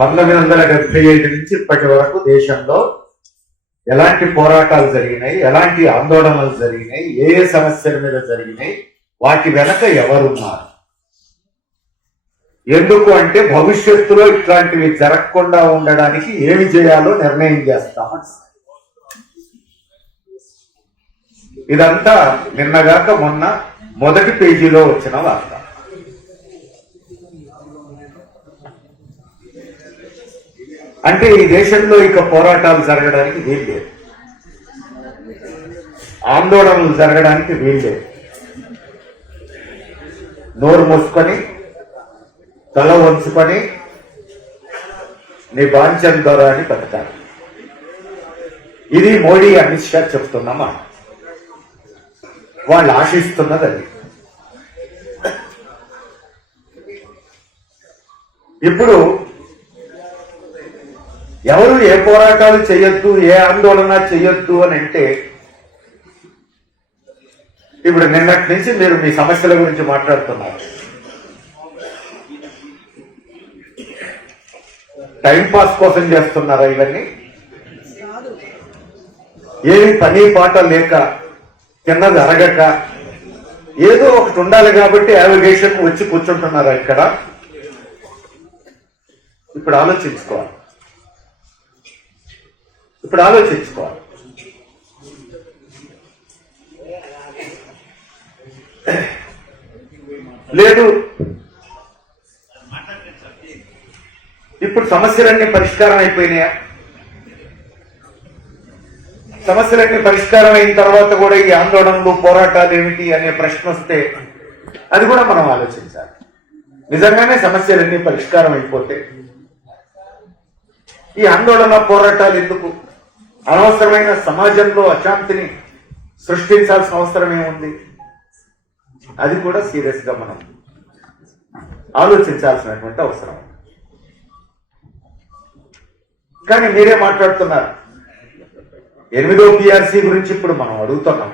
1975 నుంచి ఇప్పటి వరకు దేశంలో ఎలాంటి పోరాటాలు జరిగినాయి, ఎలాంటి ఆందోళనలు జరిగినాయి, ఏ ఏ సమస్యల మీద జరిగినాయి, వాటి వెనక ఎవరున్నారు, ఎందుకు అంటే భవిష్యత్తులో ఇట్లాంటివి జరగకుండా ఉండడానికి ఏమి చేయాలో నిర్ణయం చేస్తామని. ఇదంతా నిన్నగాక మొన్న మొదటి పేజీలో వచ్చిన వార్త. అంటే ఈ దేశంలో ఇక పోరాటాలు జరగడానికి వీల్లేదు, ఆందోళనలు జరగడానికి వీల్లేదు. నోరు మూసుకొని తల వంచుకొని నీ బాంఛన్ ద్వారా అని బతకాలి. ఇది మోడీ అమిత్ షా చెప్తున్నామా, వాళ్ళు ఆశిస్తున్నది అది. ఇప్పుడు ఎవరు ఏ పోరాటాలు చేయొద్దు, ఏ ఆందోళన చేయొద్దు అని అంటే, ఇప్పుడు నిన్నటి నుంచి మీరు మీ సమస్యల గురించి మాట్లాడుతున్నారు. టైంపాస్ కోసం చేస్తున్నారా ఇవన్నీ? ఏమి పని పాట లేక, తిన్నది అరగక, ఏదో ఒకటి ఉండాలి కాబట్టి అలిగేషన్ వచ్చి కూర్చుంటున్నారా ఇక్కడ? ఇప్పుడు ఆలోచించుకోవాలి, ఇప్పుడు ఆలోచించుకోవాలి. లేదు ఇప్పుడు సమస్యలన్నీ పరిష్కారం అయిపోయినాయా? సమస్యలన్నీ పరిష్కారం అయిన తర్వాత కూడా ఈ ఆందోళనలు పోరాటాలు ఏమిటి అనే ప్రశ్న వస్తే అది కూడా మనం ఆలోచించాలి. నిజంగానే సమస్యలన్నీ పరిష్కారం అయిపోతే ఈ ఆందోళన పోరాటాలు ఎందుకు? అనవసరమైన సమాజంలో అశాంతిని సృష్టించాల్సిన అవసరం ఏముంది? అది కూడా సీరియస్ గా మనం ఆలోచించాల్సినటువంటి అవసరం. కానీ మీరే మాట్లాడుతున్నారు. 8వ PRC గురించి ఇప్పుడు మనం అడుగుతున్నాం.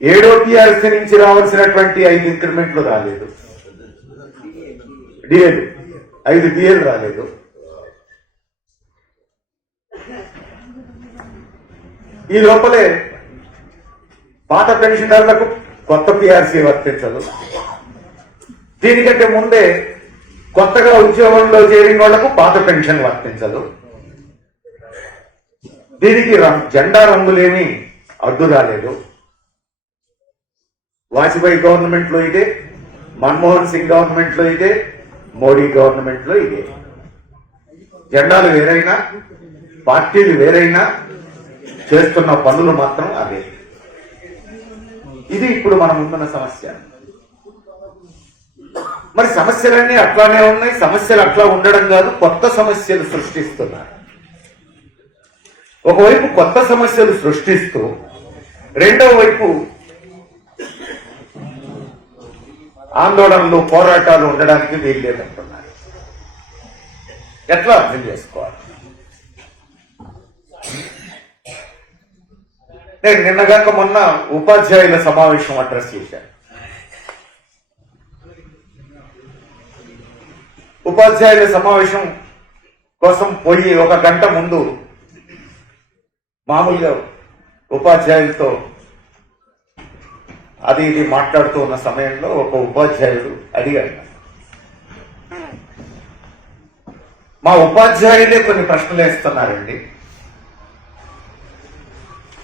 7వ PRC నుంచి రావాల్సినటువంటి 5 ఇంక్రిమెంట్లు రాలేదు, డిఏలు 5 డిఏలు రాలేదు. ఈ లోపలే పాత పెన్షనర్లకు కొత్త PRC వర్తించదు. దీనికంటే ముందే కొత్తగా ఉద్యోగంలో చేరిన వాళ్లకు పాత పెన్షన్ వర్తించదు. దీనికి జెండా రంగులేమి అడ్డు రాలేదు. వాజ్పేయి గవర్నమెంట్ లో ఇదే, మన్మోహన్ సింగ్ గవర్నమెంట్ లో ఇదే, మోడీ గవర్నమెంట్ లో ఇదే. జెండాలు వేరైనా, పార్టీలు వేరైనా, చేస్తున్న పనులు మాత్రం అదే. ఇది ఇప్పుడు మన ముందున్న సమస్య. మరి సమస్యలన్నీ అట్లానే ఉన్నాయి. సమస్యలు అట్లా ఉండడం కాదు, కొత్త సమస్యలు సృష్టిస్తున్నారు. ఒకవైపు కొత్త సమస్యలు సృష్టిస్తూ, రెండవ వైపు ఆందోళనలు పోరాటాలు ఉండడానికి వీల్లేదంటున్నారు. ఎట్లా అర్థం చేసుకోవాలి? నేను నిన్నగాక మొన్న ఉపాధ్యాయుల సమావేశం అడ్రస్ చేశాను. ఉపాధ్యాయుల సమావేశం కోసం పోయి 1 గంట ముందు మామూలుగా ఉపాధ్యాయులతో అది ఇది మాట్లాడుతూ ఉన్న సమయంలో ఒక ఉపాధ్యాయుడు అడిగాడు, మా ఉపాధ్యాయులే కొన్ని ప్రశ్నలు వేస్తున్నారండి,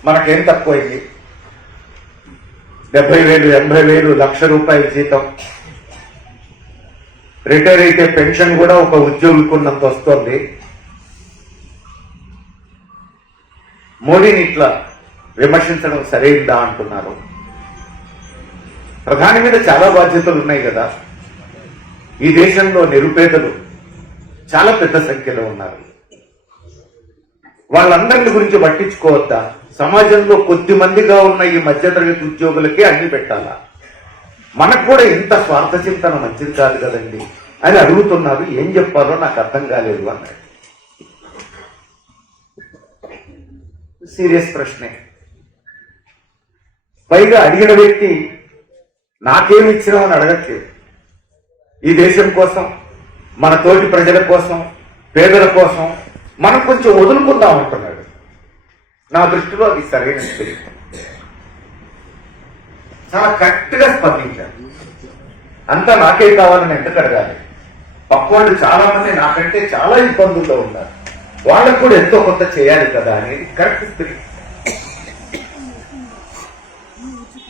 మనకేం తక్కువైంది? 70,000, 80,000, ₹1,00,000 జీతం, రిటైర్ అయితే పెన్షన్ కూడా ఒక ఉద్యోగికి ఉన్నంత వస్తుంది. మోడీని ఇట్లా విమర్శించడం సరైందా అంటున్నారు. ప్రధాని మీద చాలా బాధ్యతలు ఉన్నాయి కదా. ఈ దేశంలో నిరుపేదలు చాలా పెద్ద సంఖ్యలో ఉన్నారు. వాళ్ళందరి గురించి పట్టించుకోవద్దా? సమాజంలో కొద్ది మందిగా ఉన్న ఈ మధ్యతరగతి ఉద్యోగులకే అన్ని పెట్టాలా? మనకు కూడా ఇంత స్వార్థ చింతన మంచిది కాదు కదండి అని అడుగుతున్నారు. ఏం చెప్పాలో నాకు అర్థం కాలేదు అన్నాడు. సీరియస్ ప్రశ్నే. పైగా అడిగిన వ్యక్తి నాకేమిచ్చినావు అని అడగట్లేదు. ఈ దేశం కోసం, మన తోటి ప్రజల కోసం, పేదల కోసం మనం కొంచెం వదులుకుందాం అంటున్నాడు. నా దృష్టిలో అది సరైన స్పిరిట్. చాలా కరెక్ట్ గా స్పందించారు. అంతా నాకే కావాలని ఎంత కడగాలి. పక్కోళ్ళు చాలా మంది నాకంటే చాలా ఇబ్బందుల్లో ఉన్నారు, వాళ్ళకు కూడా ఎంతో కొంత చేయాలి కదా అనేది కరెక్ట్ స్పిరిట్.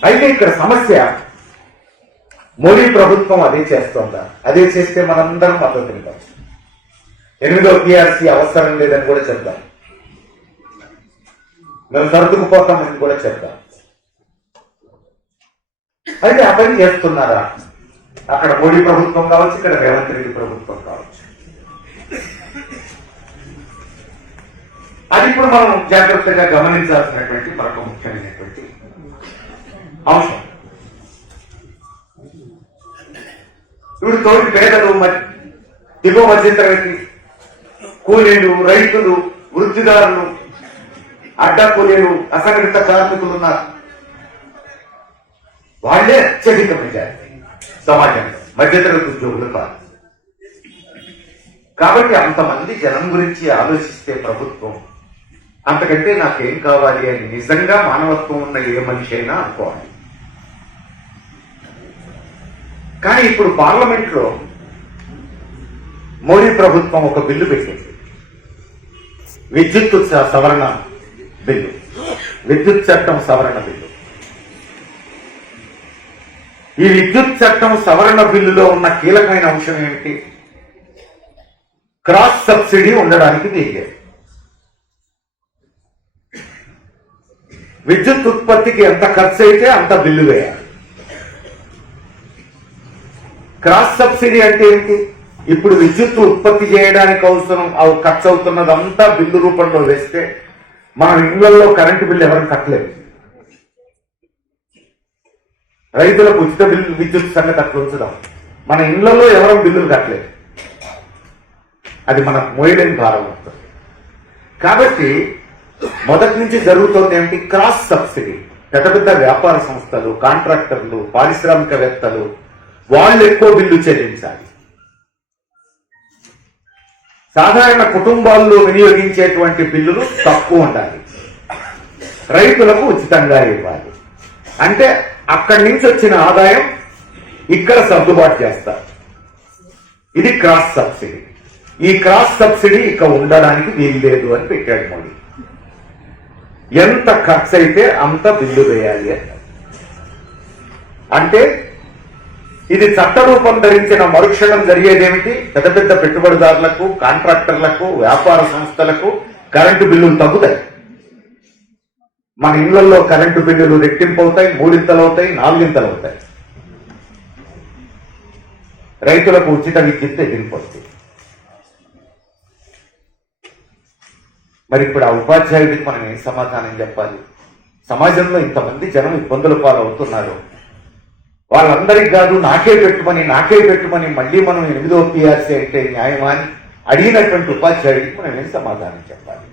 అయితే ఇక్కడ సమస్య, మోడీ ప్రభుత్వం అదే చేస్తోందా? అదే చేస్తే మనందరం మద్దతు ఇద్దాం. 8వ PRC అవసరం లేదని కూడా చెప్దాం, మేము సర్దుకుపోతామని కూడా చెప్దాం. అయితే ఆ పని చేస్తున్నారా? అక్కడ మోడీ ప్రభుత్వం కావచ్చు, ఇక్కడ రేవంత్ రెడ్డి ప్రభుత్వం కావచ్చు. అది ఇప్పుడు మనం జాగ్రత్తగా గమనించాల్సినటువంటి మరొక ముఖ్యమైనటువంటి అంశం. ఇప్పుడు తోటి పేదలు, దిగువ మధ్యతరగతి, కూలీలు, రైతులు, వృత్తిదారులు, అడ్డా కూలీలు, అసంఘటిత కార్మికులు ఉన్నారు. వాళ్లే అత్యధిక మెజారిటీ సమాజంలో, మధ్యతరగతి ఉద్యోగులు కాదు. కాబట్టి అంతమంది జనం గురించి ఆలోచిస్తే ప్రభుత్వం, అంతకంటే నాకేం కావాలి అని నిజంగా మానవత్వం ఉన్న ఏ మనిషి అయినా అనుకోవాలి. కానీ ఇప్పుడు పార్లమెంట్ లో మోడీ ప్రభుత్వం ఒక బిల్లు పెట్టింది, విద్యుత్ సవరణ బిల్లు, విద్యుత్ చట్టం సవరణ బిల్లు. ఈ విద్యుత్ చట్టం సవరణ బిల్లులో ఉన్న కీలకమైన అంశం ఏమిటి? క్రాస్ సబ్సిడీ ఉండడానికి వీల్లేదు. విద్యుత్ ఉత్పత్తికి ఎంత ఖర్చు అయితే అంత బిల్లు వేయాలి. క్రాస్ సబ్సిడీ అంటే ఏంటి? ఇప్పుడు విద్యుత్ ఉత్పత్తి చేయడానికి అవసరం ఖర్చు అవుతున్నదంతా బిల్లు రూపంలో వేస్తే మన ఇళ్లలో కరెంటు బిల్లు ఎవరు కట్టలేదు. రైతులకు ఉచిత బిల్లు విద్యుత్ సంగతి అట్లా ఉంచుదాం, మన ఇళ్లలో ఎవరో బిల్లులు కట్టలేదు. అది మనకు మోయలేని భారం అవుతుంది. కాబట్టి మొదటి నుంచి జరుగుతుంది ఏమిటి? Cross subsidy. పెద్ద పెద్ద వ్యాపార సంస్థలు, కాంట్రాక్టర్లు, పారిశ్రామికవేత్తలు వాళ్ళు ఎక్కువ బిల్లు చెల్లించాలి. సాధారణ కుటుంబాల్లో వినియోగించేటువంటి బిల్లులు తక్కువ ఉండాలి. రైతులకు ఉచితంగా ఇవ్వాలి. అంటే అక్కడి నుంచి వచ్చిన ఆదాయం ఇక్కడ సర్దుబాటు చేస్తారు. ఇది క్రాస్ సబ్సిడీ. ఈ క్రాస్ సబ్సిడీ ఇక ఉండడానికి వీల్లేదు అని పెట్టాడు మోడీ. ఎంత ఖర్చు అయితే అంత బిల్లు వేయాలి అన్నారు. అంటే ఇది చట్టరూపం ధరించిన మరుక్షణం జరిగేదేమిటి? పెద్ద పెద్ద పెట్టుబడిదారులకు, కాంట్రాక్టర్లకు, వ్యాపార సంస్థలకు కరెంటు బిల్లులు తగ్గుతాయి. మన ఇళ్లలో కరెంటు బిల్లులు రెట్టింపు అవుతాయి, 3 అవుతాయి, 4 అవుతాయి. రైతులకు ఉచిత విద్యుత్ ఎగిరిపోతుంది. మరి ఇప్పుడు ఆ ఉపాధ్యాయుడికి మనం ఏం సమాధానం చెప్పాలి? సమాజంలో ఇంతమంది జనం ఇబ్బందుల పాలవుతున్నారు, వాళ్ళందరికీ కాదు నాకే పెట్టుమని మళ్ళీ మనం 8వ PRC అంటే న్యాయమా అని అడిగినటువంటి ఉపాధ్యాయుడికి మనం ఏం సమాధానం చెప్పాలి?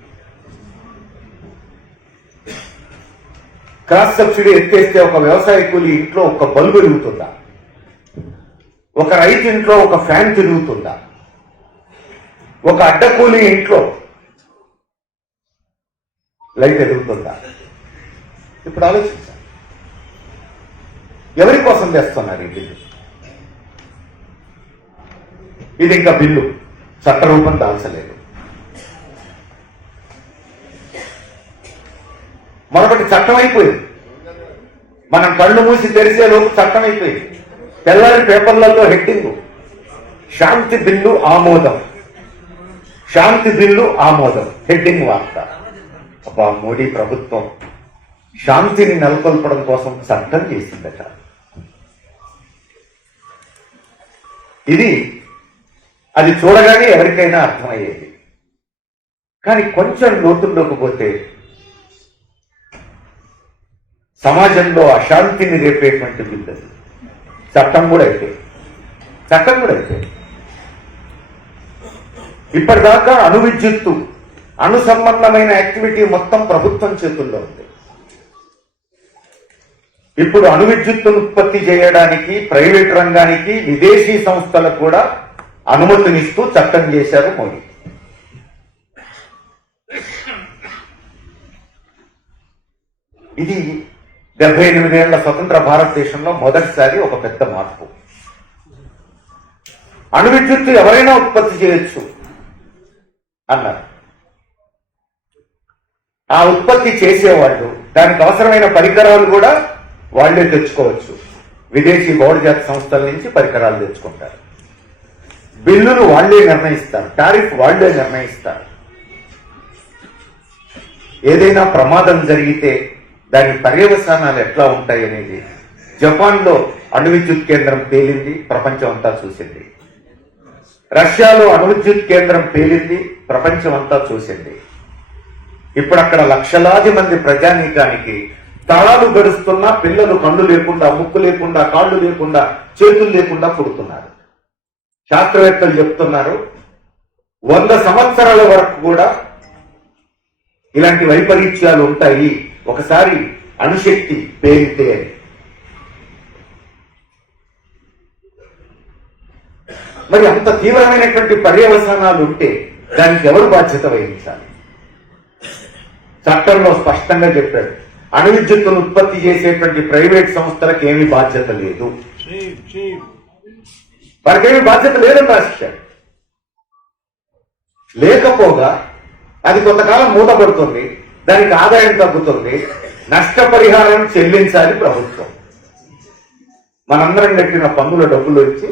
క్రాస్ సబ్సిడీ ఎత్తేస్తే ఒక వ్యవసాయ కూలీ ఇంట్లో ఒక బల్బు తిరుగుతుందా? ఒక రైతు ఇంట్లో ఒక ఫ్యాన్ తిరుగుతుందా? ఒక అడ్డ కూలీ ఇంట్లో లైట్ ఎదుగుతుందా? ఇప్పుడు ఆలోచించాలి, ఎవరి కోసం చేస్తున్నారు ఈ బిల్లు? ఇది ఇంకా బిల్లు చట్టరూపం దాల్చలేదు. మరొకటి చట్టం అయిపోయింది. మనం కళ్ళు మూసి తెరిసే లోపు చట్టం అయిపోయింది. తెల్లారి పేపర్లలో హెడ్డింగ్, శాంతి బిల్లు ఆమోదం, శాంతి బిల్లు ఆమోదం, హెడ్డింగ్ వార్త. అబ్బా, మోడీ ప్రభుత్వం శాంతిని నెలకొల్పడం కోసం చట్టం చేసిందట. అది చూడగానే ఎవరికైనా అర్థమయ్యేది. కానీ కొంచెం లోతుల్లోకి పోతే సమాజంలో అశాంతిని రేపేటువంటి బిల్లు. చట్టం కూడా అయితే ఇప్పటిదాకా అణు విద్యుత్తు, అణు సంబంధమైన యాక్టివిటీ మొత్తం ప్రభుత్వం చేతుల్లో ఉంది. ఇప్పుడు అణు విద్యుత్తును ఉత్పత్తి చేయడానికి ప్రైవేట్ రంగానికి, విదేశీ సంస్థలకు కూడా అనుమతినిస్తూ చట్టం చేశారు మోడీ. ఇది 78 ఏళ్ల స్వతంత్ర భారతదేశంలో మొదటిసారి ఒక పెద్ద మార్పు. అణు విద్యుత్తు ఎవరైనా ఉత్పత్తి చేయొచ్చు అన్నారు. ఆ ఉత్పత్తి చేసేవాళ్ళు దానికి అవసరమైన పరికరాలు కూడా వాళ్లే తెచ్చుకోవచ్చు. విదేశీ బహుళజాతి సంస్థల నుంచి పరికరాలు తెచ్చుకుంటారు. బిల్లులు వాళ్లే నిర్ణయిస్తారు, టారిఫ్ వాళ్లే నిర్ణయిస్తారు. ఏదైనా ప్రమాదం జరిగితే దాని పర్యవసానాలు ఎట్లా ఉంటాయి అనేది జపాన్లో అణు విద్యుత్ కేంద్రం పేలింది, ప్రపంచం అంతా చూసింది. రష్యాలో అణు విద్యుత్ కేంద్రం పేలింది, ప్రపంచం అంతా చూసింది. ఇప్పుడు అక్కడ లక్షలాది మంది ప్రజానీకానికి తరాలు గడుస్తున్నా పిల్లలు కళ్ళు లేకుండా, ముక్కు లేకుండా, కాళ్ళు లేకుండా, చేతులు లేకుండా పుడుతున్నారు. శాస్త్రవేత్తలు చెప్తున్నారు 100 సంవత్సరాల వరకు కూడా ఇలాంటి వైపరీత్యాలు ఉంటాయి ఒకసారి అణుశక్తి పేలితే అని. మరి అంత తీవ్రమైనటువంటి పర్యవసానాలు ఉంటే దానికి ఎవరు బాధ్యత వహించాలి? చట్టంలో స్పష్టంగా చెప్పాడు, అణు విద్యుత్తును ఉత్పత్తి చేసేటువంటి ప్రైవేట్ సంస్థలకు ఏమీ బాధ్యత లేదు, వారికేమీ బాధ్యత లేదని రాశాడు. లేకపోగా అది కొంతకాలం మూతపడుతుంది, దానికి ఆదాయం తగ్గుతుంది, నష్టపరిహారం చెల్లించాలి ప్రభుత్వం. మనందరం కట్టిన పన్నుల డబ్బులు వచ్చి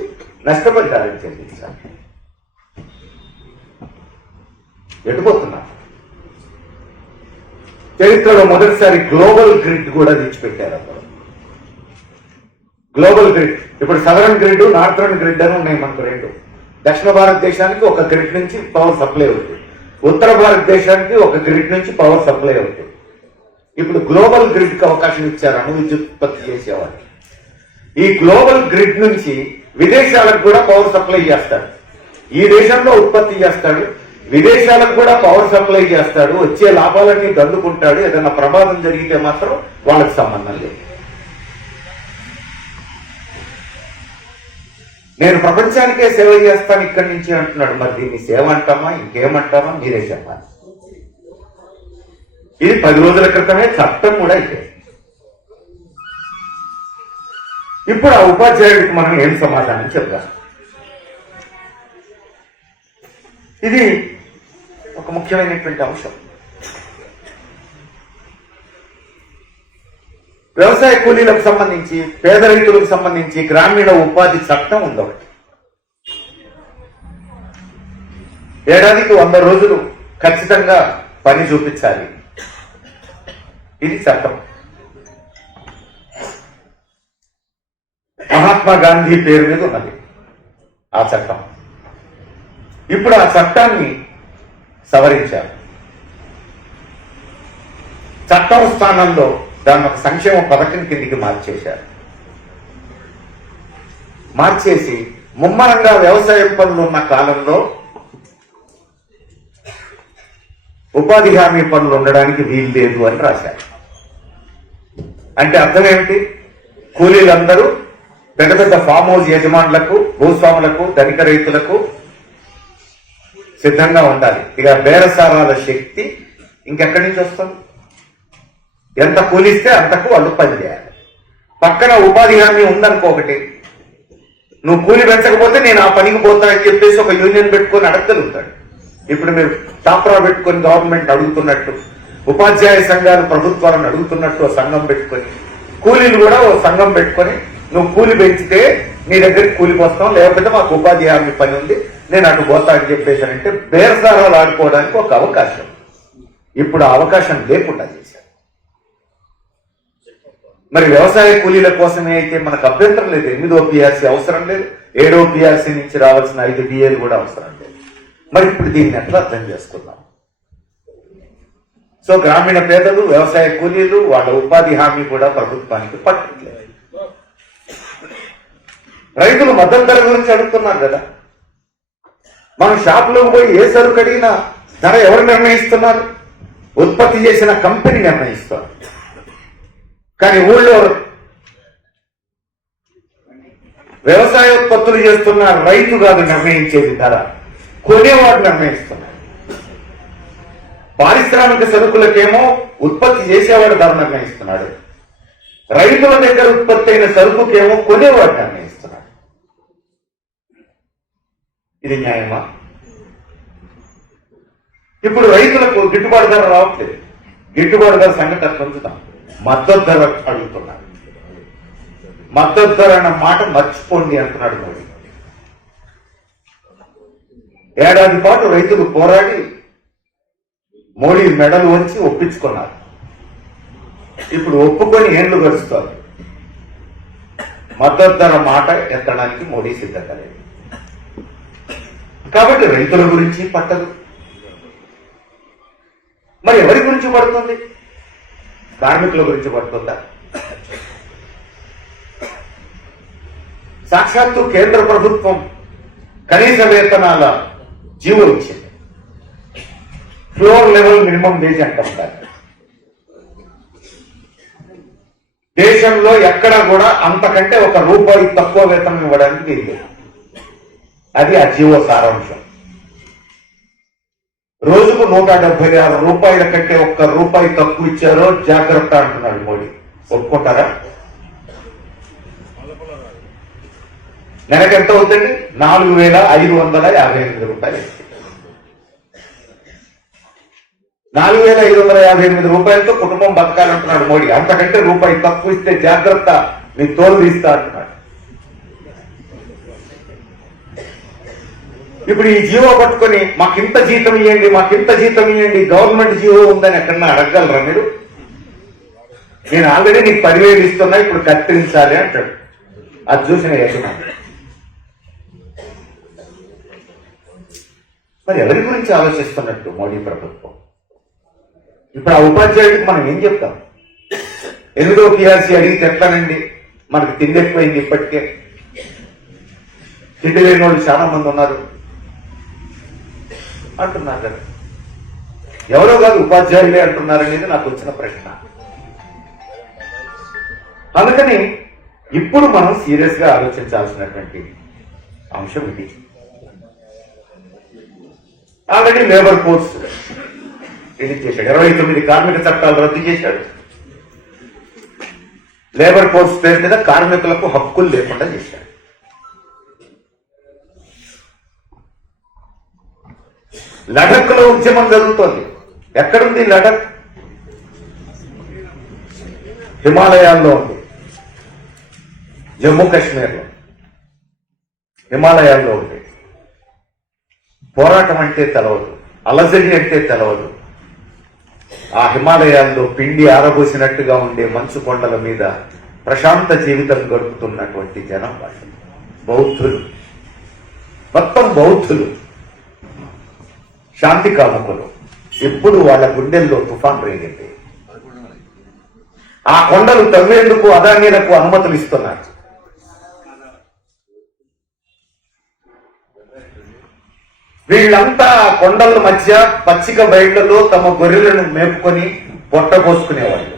నష్టపరిహారం చెల్లించాలి. ఎటుపోతున్నా చరిత్రలో మొదటిసారి గ్లోబల్ గ్రిడ్ కూడా తెచ్చిపెట్టారు. అప్పుడు గ్లోబల్ గ్రిడ్, ఇప్పుడు సదరన్ గ్రిడ్, నార్థరన్ గ్రిడ్ అని ఉన్నాయి మనకు రెండు. దక్షిణ భారతదేశానికి ఒక గ్రిడ్ నుంచి పవర్ సప్లై అవుతుంది, ఉత్తర భారతదేశానికి ఒక గ్రిడ్ నుంచి పవర్ సప్లై అవుతుంది. ఇప్పుడు గ్లోబల్ గ్రిడ్ కి అవకాశం ఇచ్చారు అణు విద్యుత్ ఉత్పత్తి చేసేవాళ్ళు. ఈ గ్లోబల్ గ్రిడ్ నుంచి విదేశాలకు కూడా పవర్ సప్లై చేస్తాడు. ఈ దేశంలో ఉత్పత్తి చేస్తాడు, విదేశాలకు కూడా పవర్ సప్లై చేస్తాడు. వచ్చే లాభాలన్నీ దండుకుంటాడు. ఏదైనా ప్రమాదం జరిగితే మాత్రం వాళ్ళకి సంబంధం లేదు. నేను ప్రపంచానికే సేవ చేస్తాను ఇక్కడి నుంచి అంటున్నాడు. మరి దీన్ని సేవ అంటామా ఇంకేమంటామా మీరే చెప్పాలి. ఇది 10 రోజుల క్రితమే చట్టం కూడా అయిపోయింది. ఇప్పుడు ఆ ఉపాధ్యాయుడికి మనం ఏం సమాధానం చెప్తాం? ఇది ఒక ముఖ్యమైనటువంటి అంశం. వ్యవసాయ కూలీలకు సంబంధించి, పేద రైతులకు సంబంధించి గ్రామీణ ఉపాధి చట్టం ఉంది ఒకటి. ఏడాదికి 100 రోజులు ఖచ్చితంగా పని చూపించాలి. ఇది చట్టం. మహాత్మా గాంధీ పేరు మీద ఉన్నది ఆ చట్టం. ఇప్పుడు ఆ చట్టాన్ని సవరించారు. చట్టం స్థానంలో దాన్ని ఒక సంక్షేమ పథకం కిందికి మార్చేశారు. మార్చేసి ముమ్మరంగా వ్యవసాయ పనులు ఉన్న కాలంలో ఉపాధి హామీ పనులు ఉండడానికి వీలు లేదు అని రాశారు. అంటే అర్థం ఏమిటి? కూలీలందరూ పెద్ద పెద్ద ఫామ్ హౌస్ యజమానులకు, భూస్వాములకు, ధనిక రైతులకు సిద్ధంగా ఉండాలి. ఇక బేరసారాల శక్తి ఇంకెక్కడి నుంచి వస్తుంది? ఎంత కూలిస్తే అంతకు వాళ్ళు పని చేయాలి. పక్కన ఉపాధి హామీ ఉందనుకోకటి, నువ్వు కూలి పెంచకపోతే నేను ఆ పనికి పోతానని చెప్పేసి ఒక యూనియన్ పెట్టుకొని అడగలుగుతాడు. ఇప్పుడు మీరు టాప్రా పెట్టుకొని గవర్నమెంట్ అడుగుతున్నట్టు, ఉపాధ్యాయ సంఘాలు ప్రభుత్వాలను అడుగుతున్నట్టు ఓ సంఘం పెట్టుకొని, కూలీలు కూడా ఓ సంఘం పెట్టుకొని, నువ్వు కూలి పెంచితే నీ దగ్గరికి కూలికి వస్తాం, లేకపోతే మాకు ఉపాధి హామీ పని ఉంది నేను అటు పోతా అని చెప్పేసానంటే బేరసారాలు ఆడుకోవడానికి ఒక అవకాశం. ఇప్పుడు ఆ అవకాశం లేకుండా చేశారు. మరి వ్యవసాయ కూలీల కోసమే అయితే మనకు అభ్యంతరం లేదు. 8వ పిఆర్సీ అవసరం లేదు, 7వ పిఆర్సీ నుంచి రావాల్సిన 5 డిఏలు కూడా అవసరం లేదు. మరి ఇప్పుడు దీన్ని ఎట్లా అర్థం చేసుకుందాం? సో గ్రామీణ పేదలు, వ్యవసాయ కూలీలు, వాళ్ళ ఉపాధి హామీ కూడా ప్రభుత్వానికి పట్టట్లేదు. రైతులు మద్దతు ధర గురించి అడుగుతున్నారు కదా. మనం షాపులోకి పోయి ఏ సరుకు అడిగినా ధర ఎవరు నిర్ణయిస్తున్నారు? ఉత్పత్తి చేసిన కంపెనీ నిర్ణయిస్తారు. కానీ ఊళ్ళో వ్యవసాయ ఉత్పత్తులు చేస్తున్న రైతు కాదు నిర్ణయించేది ధర, కొనేవాడు నిర్ణయిస్తున్నారు. పారిశ్రామిక సరుకులకేమో ఉత్పత్తి చేసేవాడు ధర నిర్ణయిస్తున్నాడు, రైతుల దగ్గర ఉత్పత్తి అయిన సరుకుకేమో కొనేవాడు నిర్ణయిస్తున్నాడు. ఇది న్యాయమా? ఇప్పుడు రైతులకు గిట్టుబాటు ధర రావట్లేదు. గిట్టుబాటు ధర సంగతి అట్లా ఉంచుతాం. మద్దతు ధర అడుగుతున్నారు. మద్దతు ధర అన్న మాట మర్చిపోండి అంటున్నాడు మోడీ. ఏడాది పాటు రైతులు పోరాడి మోడీ మెడలు వంచి ఒప్పించుకున్నారు. ఇప్పుడు ఒప్పుకొని ఏళ్లు గడుస్తారు. మద్దతు ధర మాట ఎత్తడానికి మోడీ సిద్ధంగా లేదు. కాబట్టి రైతుల గురించి పట్టదు. మరి ఎవరి గురించి పడుతుంది? కార్మికుల గురించి పడుతుందా? సాక్షాత్తు కేంద్ర ప్రభుత్వం కనీస వేతనాల జీవో ఇచ్చింది. ఫ్లోర్ లెవెల్ మినిమం వేజ్ అంటారు. దేశంలో ఎక్కడా కూడా అంతకంటే ₹1 తక్కువ వేతనం ఇవ్వడానికి వీలు. అది ఆ జీవో సారాంశం. రోజుకు ₹176 కంటే ₹1 తక్కువ ఇచ్చారో జాగ్రత్త అంటున్నాడు మోడీ. ఒప్పుకుంటారా? నెలకు ఎంత అవుతుంది? ₹4,558. ₹4,558 కుటుంబం బతకాలంటున్నాడు మోడీ. అంతకంటే ₹1 తక్కువ ఇస్తే జాగ్రత్త, మీ తోలు తీస్తా అంటున్నాడు. ఇప్పుడు ఈ జీవో పట్టుకొని మాకింత జీతం ఇవ్వండి, మాకింత జీతం ఇవ్వండి, గవర్నమెంట్ జీవో ఉందని ఎక్కడన్నా అడగగలరా మీరు? నేను ఆల్రెడీ నీకు 10,000 ఇస్తున్నా, ఇప్పుడు కత్తిరించాలి అంటాడు. అది చూసిన యజమాని. మరి ఎవరి గురించి ఆలోచిస్తున్నట్టు మోడీ ప్రభుత్వం? ఇప్పుడు ఆ ఉపాధ్యాయుడికి మనం ఏం చెప్తాం? 8వ PRC అడిగితే ఎట్లానండి, మనకు తిండి ఎక్కువైంది, ఇప్పటికే తిండి లేని వాళ్ళు చాలా మంది ఉన్నారు అంటున్నారు కదా. ఎవరో కాదు, ఉపాధ్యాయులే అంటున్నారనేది నాకు వచ్చిన ప్రశ్న. అందుకని ఇప్పుడు మనం సీరియస్ గా ఆలోచించాల్సినటువంటి అంశం ఇది. ఆల్రెడీ లేబర్ కోడ్స్ రిలీజ్ చేశాడు. 29 కార్మిక చట్టాలు రద్దు చేశాడు. లేబర్ కోడ్స్ పేరు మీద కార్మికులకు హక్కులు లేకుండా చేశాడు. లడఖ్ లో ఉద్యమం జరుగుతోంది. ఎక్కడుంది లడఖ్? హిమాలయాల్లో ఉంది. జమ్మూ కాశ్మీర్లో హిమాలయాల్లో ఉంది. పోరాటం అంటే తెలవదు, అలజడి అంటే తెలవదు. ఆ హిమాలయాల్లో పిండి ఆరబోసినట్టుగా ఉండే మంచు కొండల మీద ప్రశాంత జీవితం గడుపుతున్నటువంటి జనం వాళ్ళు. బౌద్ధులు, మొత్తం బౌద్ధులు, శాంతి కాముకులు. ఎప్పుడు వాళ్ళ గుండెల్లో తుఫాన్ రేగింది. ఆ కొండలు తవ్వేందుకు అదానీలకు అనుమతులు ఇస్తున్నారు. వీళ్ళంతా కొండల మధ్య పచ్చిక బయళ్లలో తమ గొర్రెలను మేపుకొని పొట్ట పోసుకునేవాళ్ళు.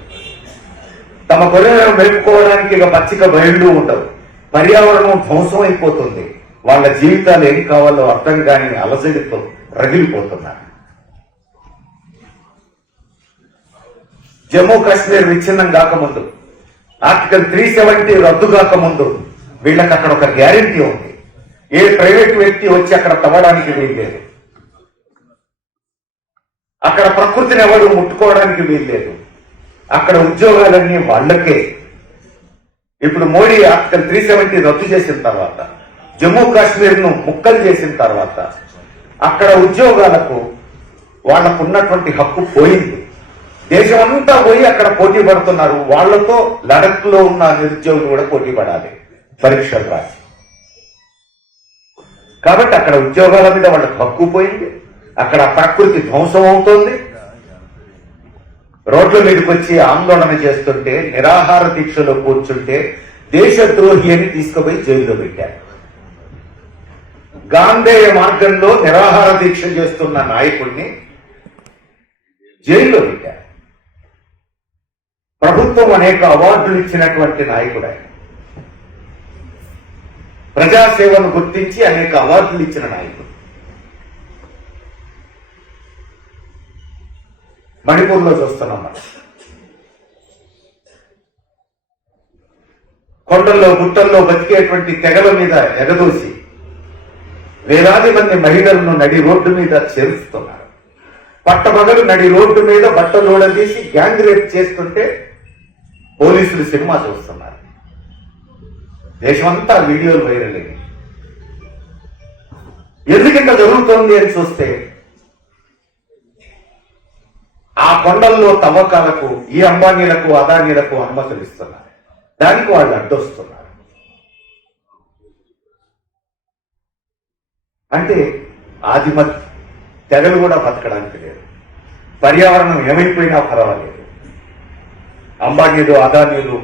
తమ గొర్రెలను మేపుకోవడానికి ఇక పచ్చిక బయళ్ళు ఉండవు. పర్యావరణం ధ్వంసం అయిపోతుంది. వాళ్ళ జీవితాలు ఏం కావాలో అర్థం కాని అలజడితో రగిలిపోతున్నారు. జమ్మూ కాశ్మీర్ విచ్ఛిన్నం కాకముందు, ఆర్టికల్ 370 రద్దు కాకముందు వీళ్ళకి అక్కడ ఒక గ్యారెంటీ ఉంది. ఏ ప్రైవేట్ వ్యక్తి వచ్చి అక్కడ తవ్వడానికి వీల్లేదు. అక్కడ ప్రకృతిని ఎవరు ముట్టుకోవడానికి వీల్లేదు. అక్కడ ఉద్యోగాలన్నీ వాళ్ళకే. ఇప్పుడు మోడీ ఆర్టికల్ 370 రద్దు చేసిన తర్వాత, జమ్మూ కాశ్మీర్ ను ముక్కలు చేసిన తర్వాత అక్కడ ఉద్యోగాలకు వాళ్లకు ఉన్నటువంటి హక్కు పోయింది. దేశమంతా పోయి అక్కడ పోటీ పడుతున్నారు. వాళ్లతో లడఖ్ లో ఉన్న నిరుద్యోగులు కూడా పోటీ పడాలి పరీక్షలు రాసి. కాబట్టి అక్కడ ఉద్యోగాల మీద వాళ్ళకి హక్కు పోయింది. అక్కడ ప్రకృతి ధ్వంసం అవుతోంది. రోడ్ల మీదకి వచ్చి ఆందోళన చేస్తుంటే, నిరాహార దీక్షలో కూర్చుంటే దేశద్రోహి అని తీసుకుపోయి జైల్లో పెట్టారు. గాంధేయ మార్గంలో నిరాహార దీక్ష చేస్తున్న నాయకుడిని జైల్లో పెట్టారు. ప్రభుత్వం అనేక అవార్డులు ఇచ్చినటువంటి నాయకుడు ఆయన. ప్రజాసేవను గుర్తించి అనేక అవార్డులు ఇచ్చిన నాయకుడు. మణిపూర్లో చూస్తున్నాం మనం. కొండల్లో గుట్టల్లో బతికేటువంటి తెగల మీద ఎగదోసి వేలాది మంది మహిళలను నడి రోడ్డు మీద చేరుస్తున్నారు. పట్టపగలు నడి రోడ్డు మీద బట్టలోడదీసి గ్యాంగ్ రేప్ చేస్తుంటే పోలీసులు సినిమా చూస్తున్నారు. దేశమంతా వీడియోలు వైరల్ అయ్యాయి. ఎందుకింత జరుగుతోంది అని చూస్తే ఆ కొండల్లో తవ్వకాలకు ఈ అంబానీలకు అదానీలకు అనుమతులు ఇస్తున్నారు. దానికి వాళ్ళు అడ్డొస్తున్నారు. అంటే ఆదిమ తెగలు కూడా బతకడానికి లేదు. పర్యావరణం ఏమైపోయినా పర్వాలేదు. అంబానీలు అదానీలు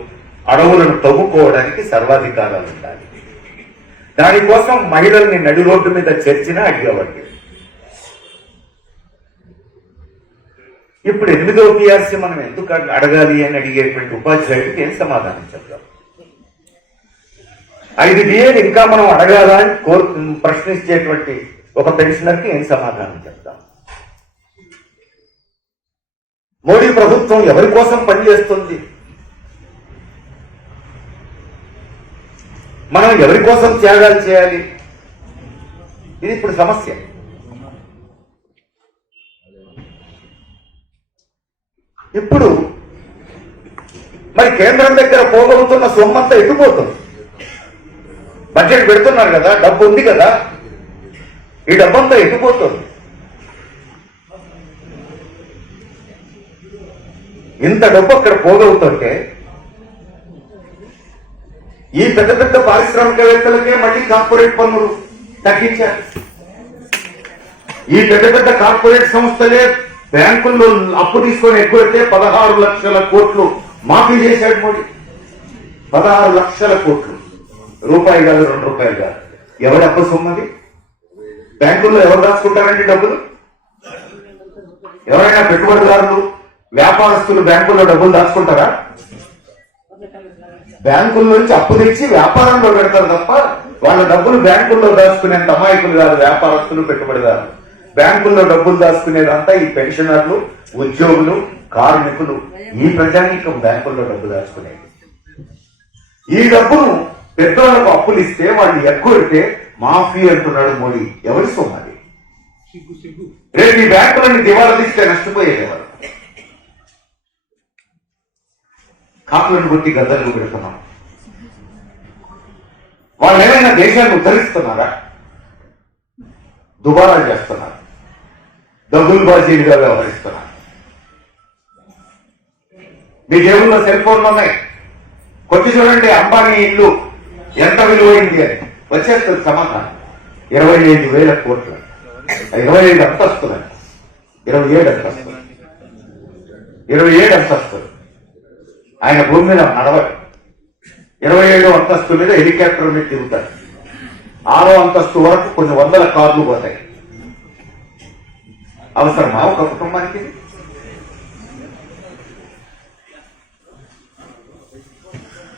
అడవులను తవ్వుకోవడానికి సర్వాధికారాలు ఉండాలి. దానికోసం మహిళల్ని నడి రోడ్డు మీద చర్చినా అడిగేవాళ్ళు. ఇప్పుడు 8వ పిఆర్సీ మనం ఎందుకు అడగాలి అని అడిగేటువంటి ఉపాధ్యాయుడికి ఏం సమాధానం చెప్తాం? 5 డిఏలు ఇంకా మనం అడగాలా అని ప్రశ్నించేటువంటి ఒక పెన్షనర్కి ఏం సమాధానం చెప్తాం? మోడీ ప్రభుత్వం ఎవరి కోసం పనిచేస్తుంది? మనం ఎవరి కోసం త్యాగాలు చేయాలి? ఇది ఇప్పుడు సమస్య. ఇప్పుడు మరి కేంద్రం దగ్గర పోగొడుతున్న సొమ్మంతా ఎటుపోతుంది? బడ్జెట్ పెడుతున్నారు కదా, డబ్బు ఉంది కదా, ఈ డబ్బంతా ఎటుపోతుంది? ఇంత డబ్బు అక్కడ పోగవుతుంటే ఈ పెద్ద పెద్ద పారిశ్రామికవేత్తలకే మళ్ళీ కార్పొరేట్ పన్నులు తగ్గించారు. ఈ పెద్ద పెద్ద కార్పొరేట్ సంస్థలే బ్యాంకుల్లో అప్పు తీసుకొని ఎక్కువైతే 16 లక్షల కోట్లు మాఫీ చేశాడు మోడీ. 16 లక్షల కోట్లు. రూపాయి కాదు, 2 రూపాయలు కాదు. ఎవరి అప్పు సొమ్మది? బ్యాంకుల్లో ఎవరు దాచుకుంటారండి డబ్బులు? ఎవరైనా పెట్టుబడిదారులు, వ్యాపారస్తులు బ్యాంకుల్లో డబ్బులు దాచుకుంటారా? బ్యాంకుల నుంచి అప్పు తెచ్చి వ్యాపారంలో పెడతారు తప్ప వాళ్ళ డబ్బులు బ్యాంకుల్లో దాచుకునేంత అమాయకులు కాదు వ్యాపారస్తులు, పెట్టుబడిదారులు. బ్యాంకుల్లో డబ్బులు దాచుకునేదంతా ఈ పెన్షనర్లు, ఉద్యోగులు, కార్మికులు, ఈ ప్రజానీకం బ్యాంకుల్లో డబ్బు దాచుకునేది. ఈ డబ్బును పెద్దవాళ్ళకు అప్పులు ఇస్తే వాళ్ళు ఎగ్గొడితే మాఫీ అంటున్నాడు మోడీ. ఎవరి సొమ్మది? రేపు ఈ బ్యాంకులని దివాలా తీస్తే నష్టపోయేది ఎవరు? కాకులను కొట్టి గద్దలు పెడుతున్నాం. వాళ్ళు ఏమైనా దేశాన్ని ఉద్ధరిస్తున్నారా? దుబారా చేస్తున్నారు, దగులుబాజీలుగా వ్యవహరిస్తున్నారు. మీ జేబుల్లో సెల్ ఫోన్లు ఉన్నాయి, కొట్టి చూడండి అంబానీ ఇల్లు ఎంత విలువైంది అని వచ్చేస్తుంది సమాధానం. 25,000 కోట్లు, 25 అంతస్తులని, 27 అంతస్తులు, 27 అంతస్తులు. ఆయన భూమి మీద నడవడు. 27వ అంతస్తు మీద హెలికాప్టర్ మీద తిరుగుతాడు. 6వ అంతస్తు వరకు కొన్ని వందల కార్లు పోతాయి. అవసరమా ఒక కుటుంబానికి?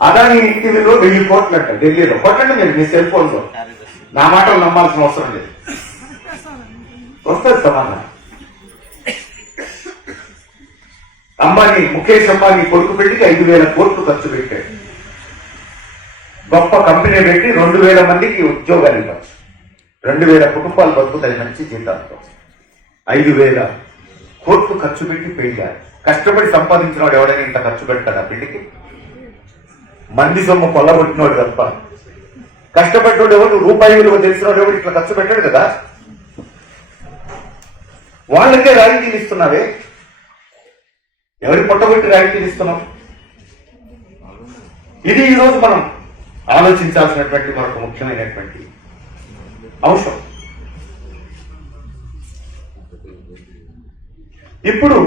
అదాని ఇంటి విలువ 1000 కోట్లు అంట ఢిల్లీలో. కొట్టండి మీరు మీ సెల్ ఫోన్ లో. నా మాటలు నమ్మాల్సిన అవసరం లేదు, వస్తుంది సమాధానం. అంబానీ, ముఖేష్ అంబానీ కొడుకు పెళ్లికి 5,000 కోట్లు ఖర్చు పెట్టాడు. గొప్ప కంపెనీ పెట్టి 2,000 మందికి ఉద్యోగాలు ఇవ్వచ్చు. 2,000 కుటుంబాలు బతుకుతాయి మంచి జీతాలతో. 5,000 కోట్లు ఖర్చు పెట్టి పెళ్ళారు. కష్టపడి సంపాదించిన వాడు ఎవడైనా ఇంత ఖర్చు పెడతాడు ఆ పెళ్లికి? మంది సొమ్ము కొల్లగొట్టినోడు తప్ప కష్టపడ్డాడు ఎవరు? రూపాయి విలువ తెలిసినోడు ఎవరు ఇట్లా ఖర్చు పెట్టాడు కదా. వాళ్ళకే రాయితీలు ఇస్తున్నావే, ఎవరి పొట్టగొట్టి రాయితీలు ఇస్తున్నాం? ఇది ఈరోజు మనం ఆలోచించాల్సినటువంటి మరొక ముఖ్యమైనటువంటి అంశం. ఇప్పుడు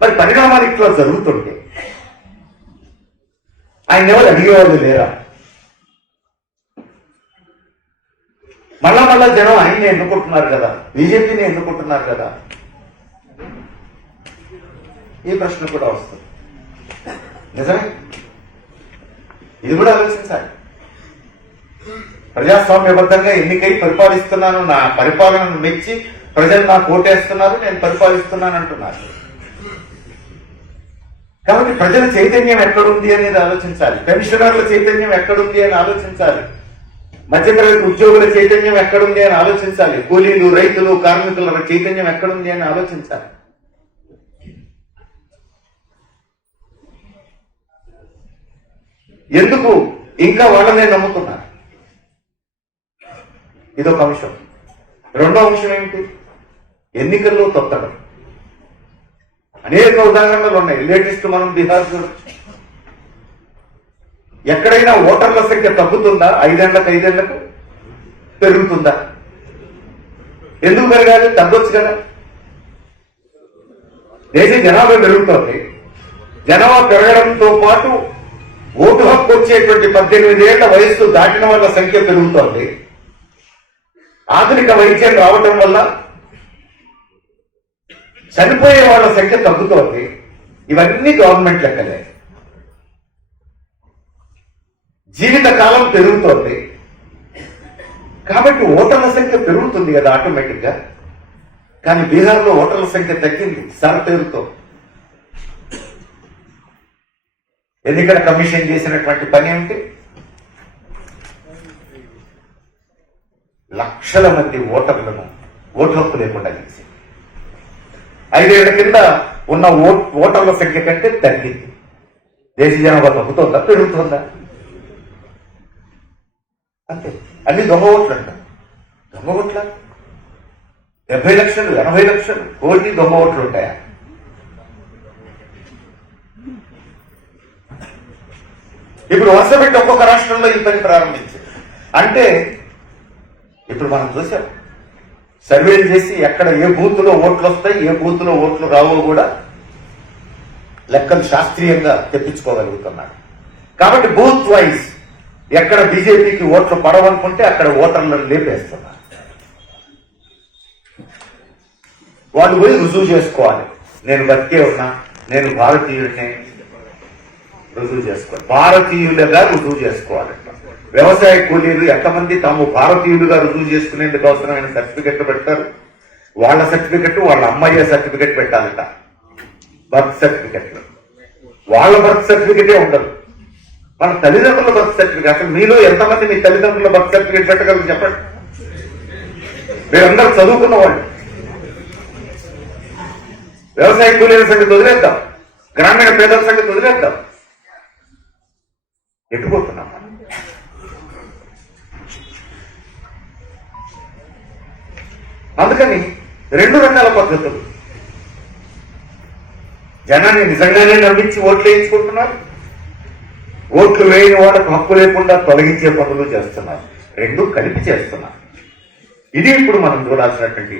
మరి పరిణామాలు ఇట్లా జరుగుతుంటే ఆయన ఎవరు అడిగేవాళ్ళు లేరా? మళ్ళా జనం ఆయన్ని ఎన్నుకుంటున్నారు కదా, బీజేపీని ఎన్నుకుంటున్నారు కదా. ఈ ప్రశ్న కూడా వస్తుంది. నిజమే, ఇది కూడా ఆలోచించాలి. ప్రజాస్వామ్యబద్ధంగా ఎన్నికై పరిపాలిస్తున్నాను, నా పరిపాలనను మెచ్చి ప్రజలు నాకు ఓటేస్తున్నారు, నేను పరిపాలిస్తున్నాను అంటున్నారు. కాబట్టి ప్రజల చైతన్యం ఎక్కడుంది అనేది ఆలోచించాలి. పెన్షనర్ల చైతన్యం ఎక్కడుంది అని ఆలోచించాలి. మధ్యతరగతి ఉద్యోగుల చైతన్యం ఎక్కడుంది అని ఆలోచించాలి. కూలీలు, రైతులు, కార్మికుల చైతన్యం ఎక్కడుంది అని ఆలోచించాలి. ఎందుకు ఇంకా వాళ్ళనే నమ్ముతున్నారు? ఇదొక అంశం. రెండో అంశం ఏమిటి? ఎన్నికల్లో తొత్తడం. అనేక ఉదాహరణలు ఉన్నాయి. లేటెస్ట్ మనం బీహార్ చూడొచ్చు. ఎక్కడైనా ఓటర్ల సంఖ్య తగ్గుతుందా? 5 ఏళ్లకు పెరుగుతుందా? ఎందుకు పెరగాలి? తగ్గొచ్చు కదా. దేశ జనాభా పెరుగుతోంది. జనాభా పెరగడంతో పాటు ఓటు హక్కు వచ్చేటువంటి 18 ఏళ్ల వయస్సు దాటిన వాళ్ళ సంఖ్య పెరుగుతోంది. ఆధునిక వైద్యం రావటం వల్ల చనిపోయే వాళ్ళ సంఖ్య తగ్గుతోంది. ఇవన్నీ గవర్నమెంట్ లెక్కలే. జీవిత కాలం పెరుగుతోంది. కాబట్టి ఓటర్ల సంఖ్య పెరుగుతుంది కదా ఆటోమేటిక్ గా. కానీ బీహార్లో ఓటర్ల సంఖ్య తగ్గింది సార్ పేరుతో. ఎన్నికల కమిషన్ చేసినటువంటి పని ఏమిటి? లక్షల మంది ఓటర్లను ఓటు హక్కు లేకుండా చేసి 5 ఏళ్ల కింద ఉన్న ఓటర్ల సంఖ్య కంటే తగ్గింది. దేశ జనాభా తగ్గుతోందా పెరుగుతోందా? అంతే. అన్ని దొంగ ఓట్లు అంట. దొంగ ఓట్ల 70 లక్షలు, 80 లక్షలు, కోటి దొంగ ఓట్లు ఉంటాయా? ఇప్పుడు వరుసపెట్టి ఒక్కొక్క రాష్ట్రంలో ఈ పని ప్రారంభించింది. అంటే ఇప్పుడు మనం చూసాం, సర్వేలు చేసి ఎక్కడ ఏ బూత్లో ఓట్లు వస్తాయి, ఏ బూత్లో ఓట్లు రావో కూడా లెక్కలు శాస్త్రీయంగా తెప్పించుకోగలుగుతున్నాడు. కాబట్టి బూత్ వైజ్ ఎక్కడ బీజేపీకి ఓట్లు పడవనుకుంటే అక్కడ ఓటర్లను లేపేస్తున్నారు. వాళ్ళు పోయి రుజువు చేసుకోవాలి. నేను బతికే ఉన్నా, నేను భారతీయుడిని రుజువు చేసుకోవాలి. భారతీయులుగా రుజువు చేసుకోవాలి. వ్యవసాయ కూలీలు ఎంతమంది తాము భారతీయులుగా రుజువు చేసుకునేందుకు అవసరమైన సర్టిఫికెట్లు పెడతారు. వాళ్ళ సర్టిఫికెట్, వాళ్ళ అమ్మాయి సర్టిఫికెట్ పెట్టాలట. బర్త్ సర్టిఫికెట్లు. వాళ్ళ బర్త్ సర్టిఫికెటే ఉండదు. మన తల్లిదండ్రుల బర్త్ సర్టిఫికెట్. అసలు మీలో ఎంతమంది మీ తల్లిదండ్రుల బర్త్ సర్టిఫికెట్ పెట్టగలరు చెప్పండి? మీరందరూ చదువుకున్న వాళ్ళు. వ్యవసాయ కూలీల సంగతి వదిలేద్దాం, గ్రామీణ పేదల సంగతి వదిలేద్దాం. ఎట్టుపోతున్నాం. అందుకని 2 రకాల పద్ధతులు. జనాన్ని నిజంగానే నమ్మించి ఓట్లు వేయించుకుంటున్నారు. ఓట్లు వేయని వాళ్ళకు హక్కు లేకుండా తొలగించే పనులు చేస్తున్నారు. 2 కలిపి చేస్తున్నారు. ఇది ఇప్పుడు మనం చూడాల్సినటువంటి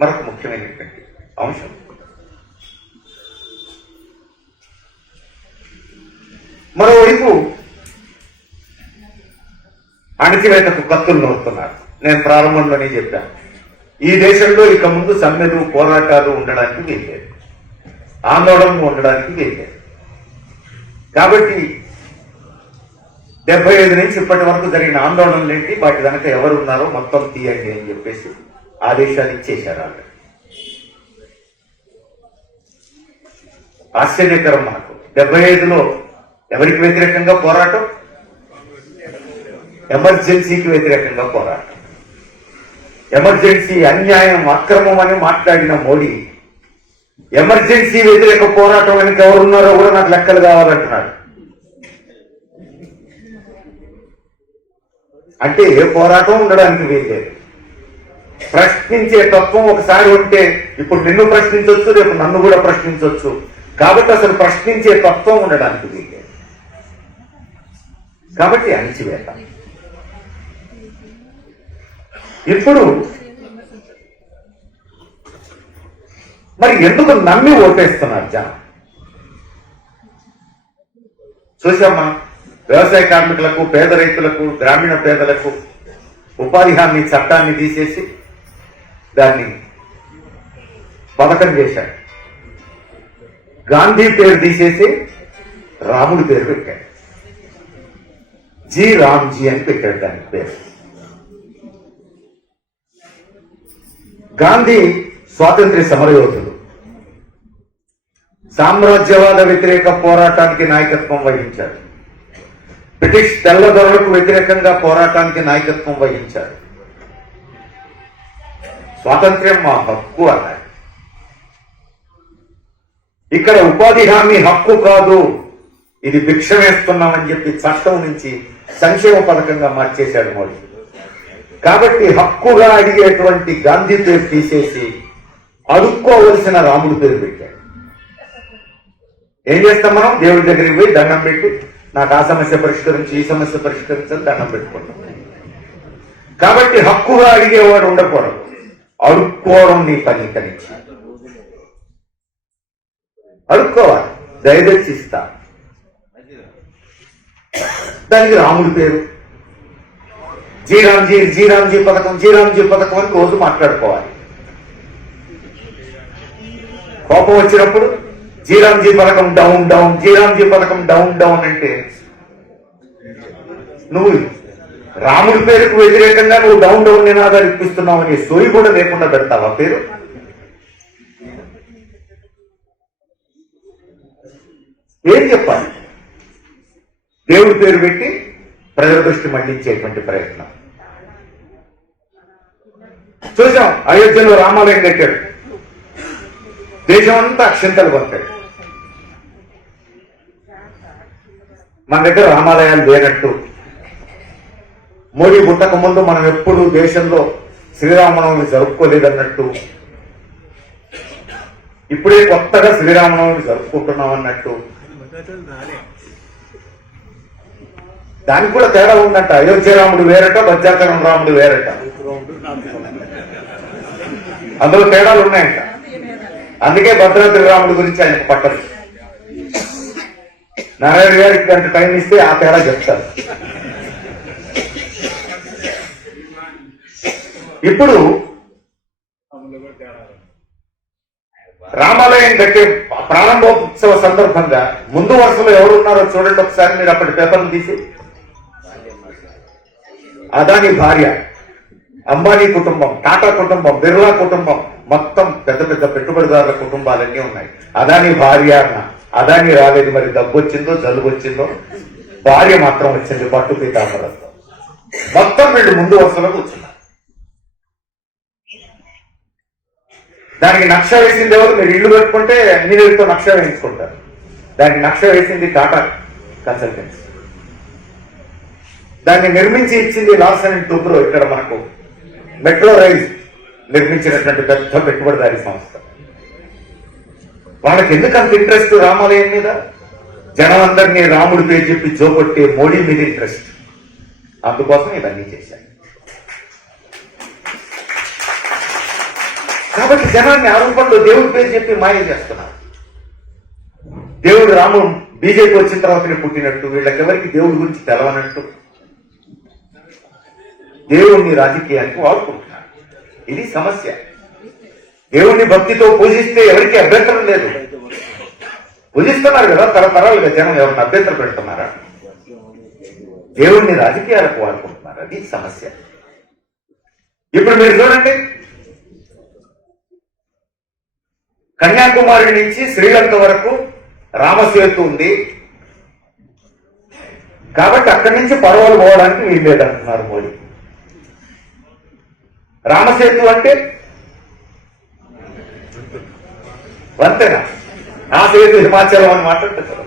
మరొక ముఖ్యమైనటువంటి అంశం. మరోవైపు అణచివేతకు కత్తులు నూరుతున్నారు. నేను ప్రారంభంలోనే చెప్పాను, ఈ దేశంలో ఇక ముందు సమ్మెలు, పోరాటాలు ఉండడానికి వీల్లేదు, ఆందోళనలు ఉండడానికి వీల్లేదు. కాబట్టి 75 నుంచి ఇప్పటి వరకు జరిగిన ఆందోళనలు ఏంటి, వాటి వెనక ఎవరు ఉన్నారో మొత్తం తీయండి అని చెప్పేసి ఆదేశాలు ఇచ్చేశారు. వాళ్ళు ఆశ్చర్యకరం. మనకు 75లో ఎవరికి వ్యతిరేకంగా పోరాటం? ఎమర్జెన్సీకి వ్యతిరేకంగా పోరాటం. ఎమర్జెన్సీ అన్యాయం, అక్రమం అని మాట్లాడిన మోడీ ఎమర్జెన్సీ వ్యతిరేక పోరాటం వెనక ఎవరున్నారో కూడా నాకు లెక్కలు కావాలంటున్నాడు. అంటే ఏ పోరాటం ఉండడానికి వీల్లేదు. ప్రశ్నించే తత్వం ఒకసారి ఉంటే ఇప్పుడు నిన్ను ప్రశ్నించవచ్చు, రేపు నన్ను కూడా ప్రశ్నించవచ్చు. కాబట్టి అసలు ప్రశ్నించే తత్వం ఉండడానికి వీల్లేదు. కాబట్టి అణిచివేత. ఇప్పుడు మరి ఎందుకు నమ్మి ఓటేస్తున్నారు జనం? చూసామా, వ్యవసాయ కార్మికులకు, పేద రైతులకు, గ్రామీణ పేదలకు ఉపాధి హామీ చట్టాన్ని తీసేసి దాన్ని పథకం చేశాడు. గాంధీ పేరు తీసేసి రాముడి పేరు పెట్టాడు. జీ రామ్జీ అని పెట్టాడు దానికి పేరు. గాంధీ స్వాతంత్ర్య సమరయోధుడు, సామ్రాజ్యవాద వ్యతిరేక పోరాటానికి నాయకత్వం వహించాడు. బ్రిటిష్ తెల్లదొరలకు వ్యతిరేకంగా పోరాటానికి నాయకత్వం వహించాడు. స్వాతంత్ర్యం మా హక్కు అన్నాడు. ఇక్కడ ఉపాధి హామీ హక్కు కాదు, ఇది భిక్ష వేస్తున్నామని చెప్పి చట్టం నుంచి సంక్షేమ పథకంగా మార్చేశాడు మోడీ. కాబట్టి హక్కుగా అడిగేటువంటి గాంధీ పేరు తీసేసి అడుక్కోవలసిన రాముడి పేరు పెట్టాడు. ఏం చేస్తాం మనం? దేవుడి దగ్గరికి పోయి దండం పెట్టి నాకు ఆ సమస్య పరిష్కరించి ఈ సమస్య పరిష్కరించని దండం పెట్టుకుంటాం. కాబట్టి హక్కుగా అడిగేవాడు ఉండకూడదు, అడుక్కోవడం నీ పని. కలిసి అడుక్కోవాలి, దయదచ్చి ఇస్తా. దానికి రాముడి పేరు జీరాంజీ, జీరాంజీ పథకం, జీరాంజీ పథకం అని రోజు మాట్లాడుకోవాలి. కోపం వచ్చినప్పుడు జీరాంజీ పథకం డౌన్ డౌన్, జీరాంజీ పథకం డౌన్ డౌన్ అంటే నువ్వు రాముడి పేరుకు వ్యతిరేకంగా నువ్వు డౌన్ డౌన్ నినాదాలు ఇప్పిస్తున్నావు అనే సోయి కూడా లేకుండా పెడతావా పేరు? ఏం చెప్పాలి? దేవుడి పేరు పెట్టి ప్రజల దృష్టి మళ్లించేటువంటి ప్రయత్నం చూసాం. అయోధ్యలో రామాలయం కట్టాడు, దేశం అంతా అక్షంతలు పంపాడు. మన దగ్గర రామాలయాలు లేనట్టు, మోడీ పుట్టక ముందు మనం ఎప్పుడు దేశంలో శ్రీరామనవమి జరుపుకోలేదన్నట్టు, ఇప్పుడే కొత్తగా శ్రీరామనవమి జరుపుకుంటున్నాం అన్నట్టు, దానికి కూడా తేడా ఉందంట. అయోధ్య రాముడు వేరట, భద్రాచలం రాముడు వేరట, అందులో తేడాలు ఉన్నాయంట. అందుకే భద్రాద్రి రాముడి గురించి ఆయనకు పట్టదు. నారాయణ గారికి గంట టైం ఇస్తే ఆ తేడా చెప్తారు. ఇప్పుడు రామాలయం కట్టే ప్రారంభోత్సవ సందర్భంగా ముందు వరుసలో ఎవరు ఉన్నారో చూడండి ఒకసారి మీరు. అప్పటి పేపర్లు తీసి అదాని భార్య, అంబానీ కుటుంబం, టాటా కుటుంబం, బిర్లా కుటుంబం, మొత్తం పెద్ద పెద్ద పెట్టుబడిదారుల కుటుంబాలన్నీ ఉన్నాయి. అదాని భార్య అన్న, అదాని రాలేదు. మరి దగ్గు వచ్చిందో జలుబు వచ్చిందో, భార్య మాత్రం వచ్చింది పట్టు పీతాంబరంతో. మొత్తం వీళ్ళు ముందు వరుసలో కూర్చున్నారు. దానికి నక్ష వేసింది ఎవరు? మీరు ఇల్లు పెట్టుకుంటే అన్ని వేలతో నక్ష వేయించుకుంటారు. దానికి నక్ష వేసింది టాటా కన్సల్టెన్సీ. దాన్ని నిర్మించి ఇచ్చింది లార్సన్ అండ్ టూబ్రో. ఇక్కడ మనకు మెట్రో రైల్ నిర్మించినటువంటి పెద్ద పెట్టుబడిదారీ సంస్థ. వాళ్ళకి ఎందుకు అంత ఇంట్రెస్ట్ రామాలయం మీద? జనం అందరినీ రాముడి పేరు చెప్పి జోకొట్టే మోడీ మీద ఇంట్రెస్ట్. అందుకోసం ఇవన్నీ చేశారు. కాబట్టి జనాన్ని ఆరోపణలో దేవుడి పేరు చెప్పి మాయ చేస్తున్నారు. దేవుడు రాముడు బీజేపీ వచ్చిన తర్వాతనే పుట్టినట్టు, వీళ్ళకెవరికి దేవుడి గురించి తెలవనట్టు దేవుణ్ణి రాజకీయానికి వాడుకుంటున్నారు. ఇది సమస్య. దేవుణ్ణి భక్తితో పూజిస్తే ఎవరికి అభ్యంతరం లేదు. పూజిస్తున్నారు కదా తరతరాలుగా జనం, ఎవరిని అభ్యంతరం పెడుతున్నారా? దేవుణ్ణి రాజకీయాలకు వాడుకుంటున్నారు. అది సమస్య. ఇప్పుడు మీరు చూడండి, కన్యాకుమారి నుంచి శ్రీలంక వరకు రామసేతు ఉంది కాబట్టి అక్కడి నుంచి పడవలు పోవడానికి వీలు లేదంటున్నారు మోడీ. రామసేతు అంటే వంతెన. ఆ సేతు హిమాచలం అని మాట్లాడుతున్నారు.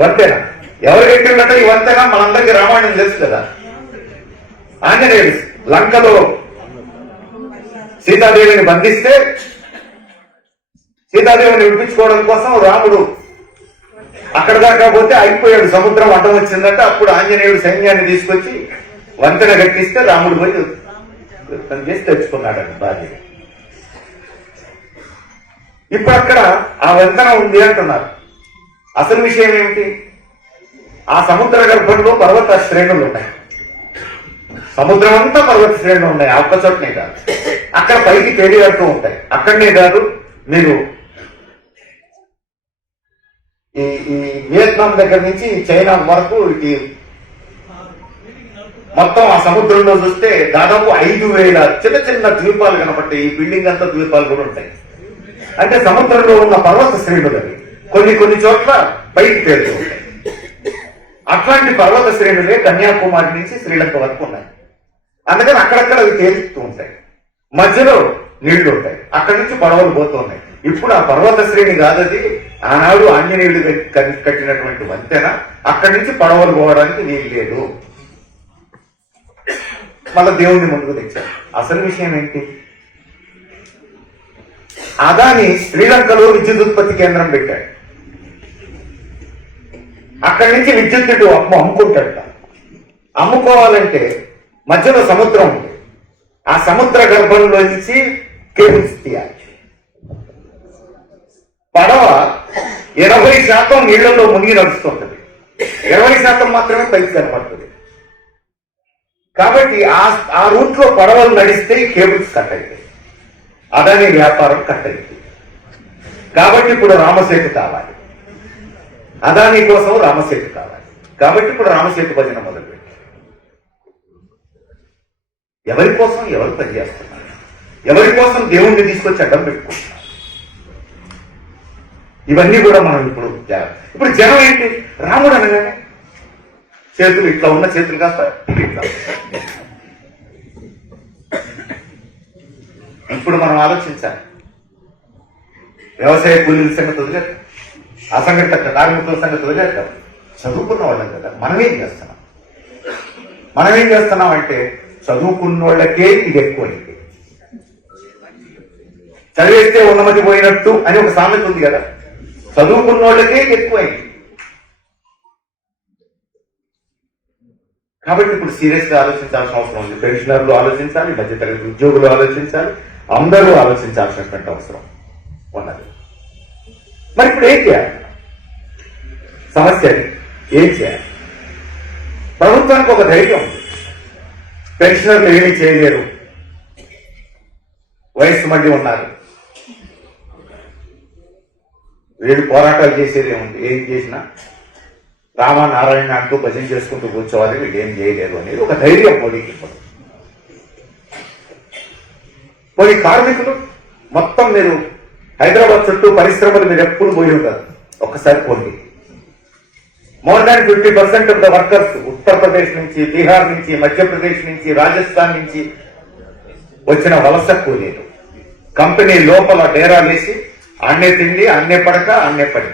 వంతెన ఎవరు కట్టిందంటే ఈ వంతెన మనందరికీ రామాయణం తెలుసు కదా. ఆంజనేయుడు లంకలో సీతాదేవిని బంధిస్తే సీతాదేవిని విడిపించుకోవడం కోసం రాముడు అక్కడ దాకా పోతే అయిపోయాడు, సముద్రం అడ్డం వచ్చిందంటే అప్పుడు ఆంజనేయుడు సైన్యాన్ని తీసుకొచ్చి వంతెన కట్టిస్తే రాముడు పోయి యుద్ధం చేసి తెచ్చుకున్నాడండి బాధ్యత. ఇప్పుడు అక్కడ ఆ వంతెన ఉంది అంటున్నారు. అసలు విషయం ఏమిటి? ఆ సముద్ర గర్భంలో పర్వత శ్రేణులు ఉన్నాయి. సముద్రం అంతా పర్వత శ్రేణులు ఉన్నాయి, ఆ ఒక్క చోటనే కాదు. అక్కడ పైకి తేలియాడుతూ ఉంటాయి. అక్కడనే కాదు, మీరు ఈ వియత్నాం దగ్గర నుంచి చైనా వరకు మొత్తం ఆ సముద్రంలో చూస్తే దాదాపు 5,000 చిన్న చిన్న ద్వీపాలు కనపడతాయి. ఈ బిల్డింగ్ అంతా ద్వీపాలు కూడా ఉంటాయి. అంటే సముద్రంలో ఉన్న పర్వత శ్రేణులు అవి కొన్ని చోట్ల పైకి తేలుతూ ఉంటాయి. అట్లాంటి పర్వత శ్రేణులే కన్యాకుమారి నుంచి శ్రీలంక వరకు ఉన్నాయి. అందుకని అక్కడక్కడ అవి తేలుతూ ఉంటాయి. మధ్యలో నీళ్లు ఉంటాయి. అక్కడి నుంచి పడవలు పోతూ ఉన్నాయి. ఇప్పుడు ఆ పర్వత శ్రేణి కాదది, ఆనాడు ఆంజనేయుడు కట్టినటువంటి వంతెన. అక్కడి నుంచి పడవలు పోవడానికి వీలు లేదు. మళ్ళా దేవుణ్ణి ముందుకు తెచ్చారు. అసలు విషయం ఏంటి? అదాని శ్రీలంకలో విద్యుత్ ఉత్పత్తి కేంద్రం పెట్టాడు. అక్కడి నుంచి విద్యుత్ అమ్ముకుంటాడట. అమ్ముకోవాలంటే మధ్యలో సముద్రం ఉంది. ఆ సముద్ర గర్భంలో నుంచి కేబుల్స్ తీయాలి. పడవ 80% నీళ్లలో మునిగి నడుస్తుంటది. 20% మాత్రమే పైకి కనపడుతుంది. కాబట్టి ఆ రూట్ లో పడవలు నడిస్తే ఈ కేబుల్స్ కట్ అవుతాయి. అదాని వ్యాపారం కట్ అవుతుంది. కాబట్టి ఇప్పుడు రామసేతు కావాలి. అదాని కోసం రామసేతు కావాలి. కాబట్టి ఇప్పుడు రామసేతు భజన మొదలుపెట్టారు. ఎవరి కోసం ఎవరు పనిచేస్తున్నారు? ఎవరి కోసం దేవుణ్ణి తీసుకొచ్చి అడ్డం పెట్టుకుంటున్నారు? ఇవన్నీ కూడా మనం ఇప్పుడు జనం ఏంటి? రాముడు అనగానే చేతులు ఇట్లా ఉన్న చేతులు కాస్త ఇట్లా. ఇప్పుడు మనం ఆలోచించాలి. వ్యవసాయ కూలీల సంగతి వదిలేద్దాం, అసంఘటిత కార్మికుల సంగతి వదిలేద్దాం. చదువుకున్న వాళ్ళం కదా, మనమేం చేస్తున్నాం అంటే చదువుకున్నోళ్ళకే ఇది ఎక్కువైంది. చదివేస్తే ఉన్నమతి పోయినట్టు అని ఒక సామెత ఉంది కదా, చదువుకున్నోళ్ళకే ఎక్కువైంది. కాబట్టి ఇప్పుడు సీరియస్ గా ఆలోచించాల్సిన అవసరం ఉంది. పెన్షనర్లు ఆలోచించాలి, మధ్యతరగతి ఉద్యోగులు ఆలోచించాలి, అందరూ ఆలోచించాల్సినటువంటి అవసరం ఉన్నది. మరి ఇప్పుడు ఏం చేయాలి? సమస్య ఏం చేయాలి? ప్రభుత్వానికి ఒక ధైర్యం ఉంది. పెన్షనర్లు ఏమీ చేయలేరు, వయస్సు మళ్ళీ ఉన్నారు, వీళ్ళు పోరాటాలు చేసేది ఏముంది? ఏం చేసినా రామనారాయణ అంటూ భజన చేసుకుంటూ కూర్చోవాలి, వీళ్ళు ఏం చేయలేరు అనేది ఒక ధైర్యం మోడీకి ఇప్పుడు. పోయి కార్మికులు మొత్తం మీరు హైదరాబాద్ చుట్టూ పరిశ్రమలు మీరు ఎప్పుడు పోయి ఉంటారు, ఒక్కసారి పోండి. More than 50% of the workers Uttar Pradesh నుంచి, బీహార్ నుంచి, మధ్యప్రదేశ్ నుంచి, రాజస్థాన్ నుంచి వచ్చిన వలస కూలీలు. కంపెనీ లోపల డేరాలు వేసి అన్నే తిండి, అన్నే పడక, అన్నే పడి.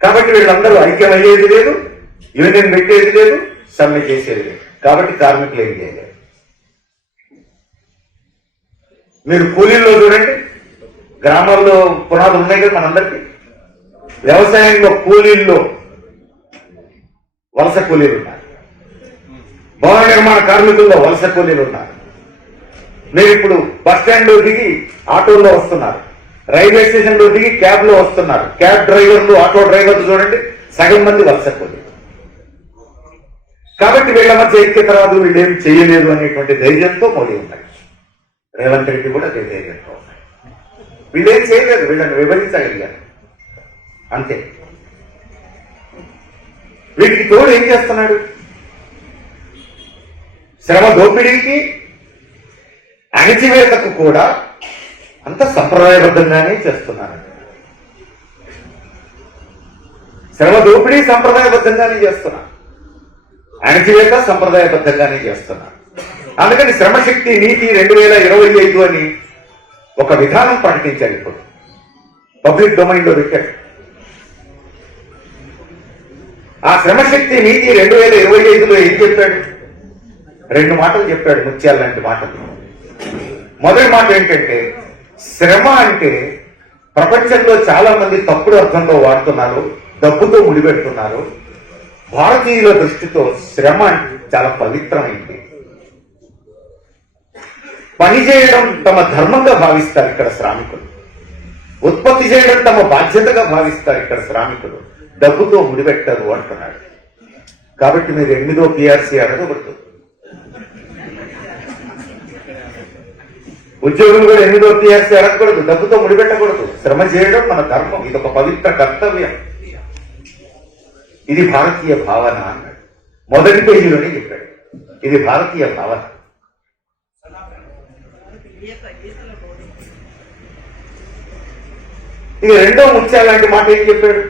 కాబట్టి వీళ్ళందరూ ఐక్యం అయ్యేది లేదు, యూనియన్ పెట్టేది లేదు, సమ్మె చేసేది లేదు. కాబట్టి కార్మికులు ఏం చేయలేరు. మీరు కూలీల్లో చూడండి, గ్రామాల్లో పునాదులు ఉన్నాయి కదా మనందరికీ. వ్యవసాయంలో కూలీల్లో వలస కూలీలు ఉన్నారు, భవన నిర్మాణ కార్మికుల్లో వలస కూలీలు ఉన్నారు. మీరు ఇప్పుడు బస్ స్టాండ్ లో దిగి ఆటోల్లో వస్తున్నారు, రైల్వే స్టేషన్ లో దిగి క్యాబ్ లో వస్తున్నారు. క్యాబ్ డ్రైవర్లు, ఆటో డ్రైవర్లు చూడండి, సగం మంది వలస కూలీలు. కాబట్టి వీళ్ళ మధ్య ఐక్యత రాదు, వీళ్ళు ఏం చేయలేదు అనేటువంటి ధైర్యంతో మోడీ ఉన్నాయి. రేవంత్ రెడ్డి కూడా అదే ధైర్యంతో ఉన్నాయి. వీళ్ళేం చేయలేదు, వీళ్ళని వివరించగలిగారు అంతే. వీటికి తోడు ఏం చేస్తున్నాడు? శ్రమ దోపిడీకి, అణిచివేతకు కూడా అంత సంప్రదాయబద్ధంగానే చేస్తున్నారు. శ్రమ దోపిడీ సంప్రదాయబద్ధంగానే చేస్తున్నారు, అణిచివేత సంప్రదాయబద్ధంగానే చేస్తున్నారు. అందుకని శ్రమశక్తి నీతి 2025 అని ఒక విధానం ప్రకటించారు. ఇప్పుడు పబ్లిక్ డొమైన్ లో పెట్టారు. ఆ శ్రమశక్తి నీతి 2025లో ఏం చెప్పాడు? 2 మాటలు చెప్పాడు, ముత్యాలు లాంటి మాటలు. మొదటి మాట ఏంటంటే, శ్రమ అంటే ప్రపంచంలో చాలా మంది తప్పుడు అర్థంలో వాడుతున్నారు, డబ్బుతో ముడిపెడుతున్నారు. భారతీయుల దృష్టితో శ్రమ చాలా పవిత్రమైంది. పని చేయడం తమ ధర్మంగా భావిస్తారు ఇక్కడ శ్రామికులు. ఉత్పత్తి చేయడం తమ బాధ్యతగా భావిస్తారు ఇక్కడ శ్రామికులు. డబ్బుతో ముడిపెట్టారు అంటున్నాడు. కాబట్టి మీరు 8వ PRC అడగబడుతుంది. ఉద్యోగులు కూడా 8వ PRC అడగకూడదు, డబ్బుతో ముడిపెట్టకూడదు. శ్రమ చేయడం మన ధర్మం, ఇది ఒక పవిత్ర కర్తవ్యం. ఇది భారతీయ భావన అన్నాడు. మొదటి పేజీలోనే చెప్పాడు. ఇది భారతీయ భావన. ఇక రెండో ముత్యాలాంటి మాట ఏం చెప్పాడు?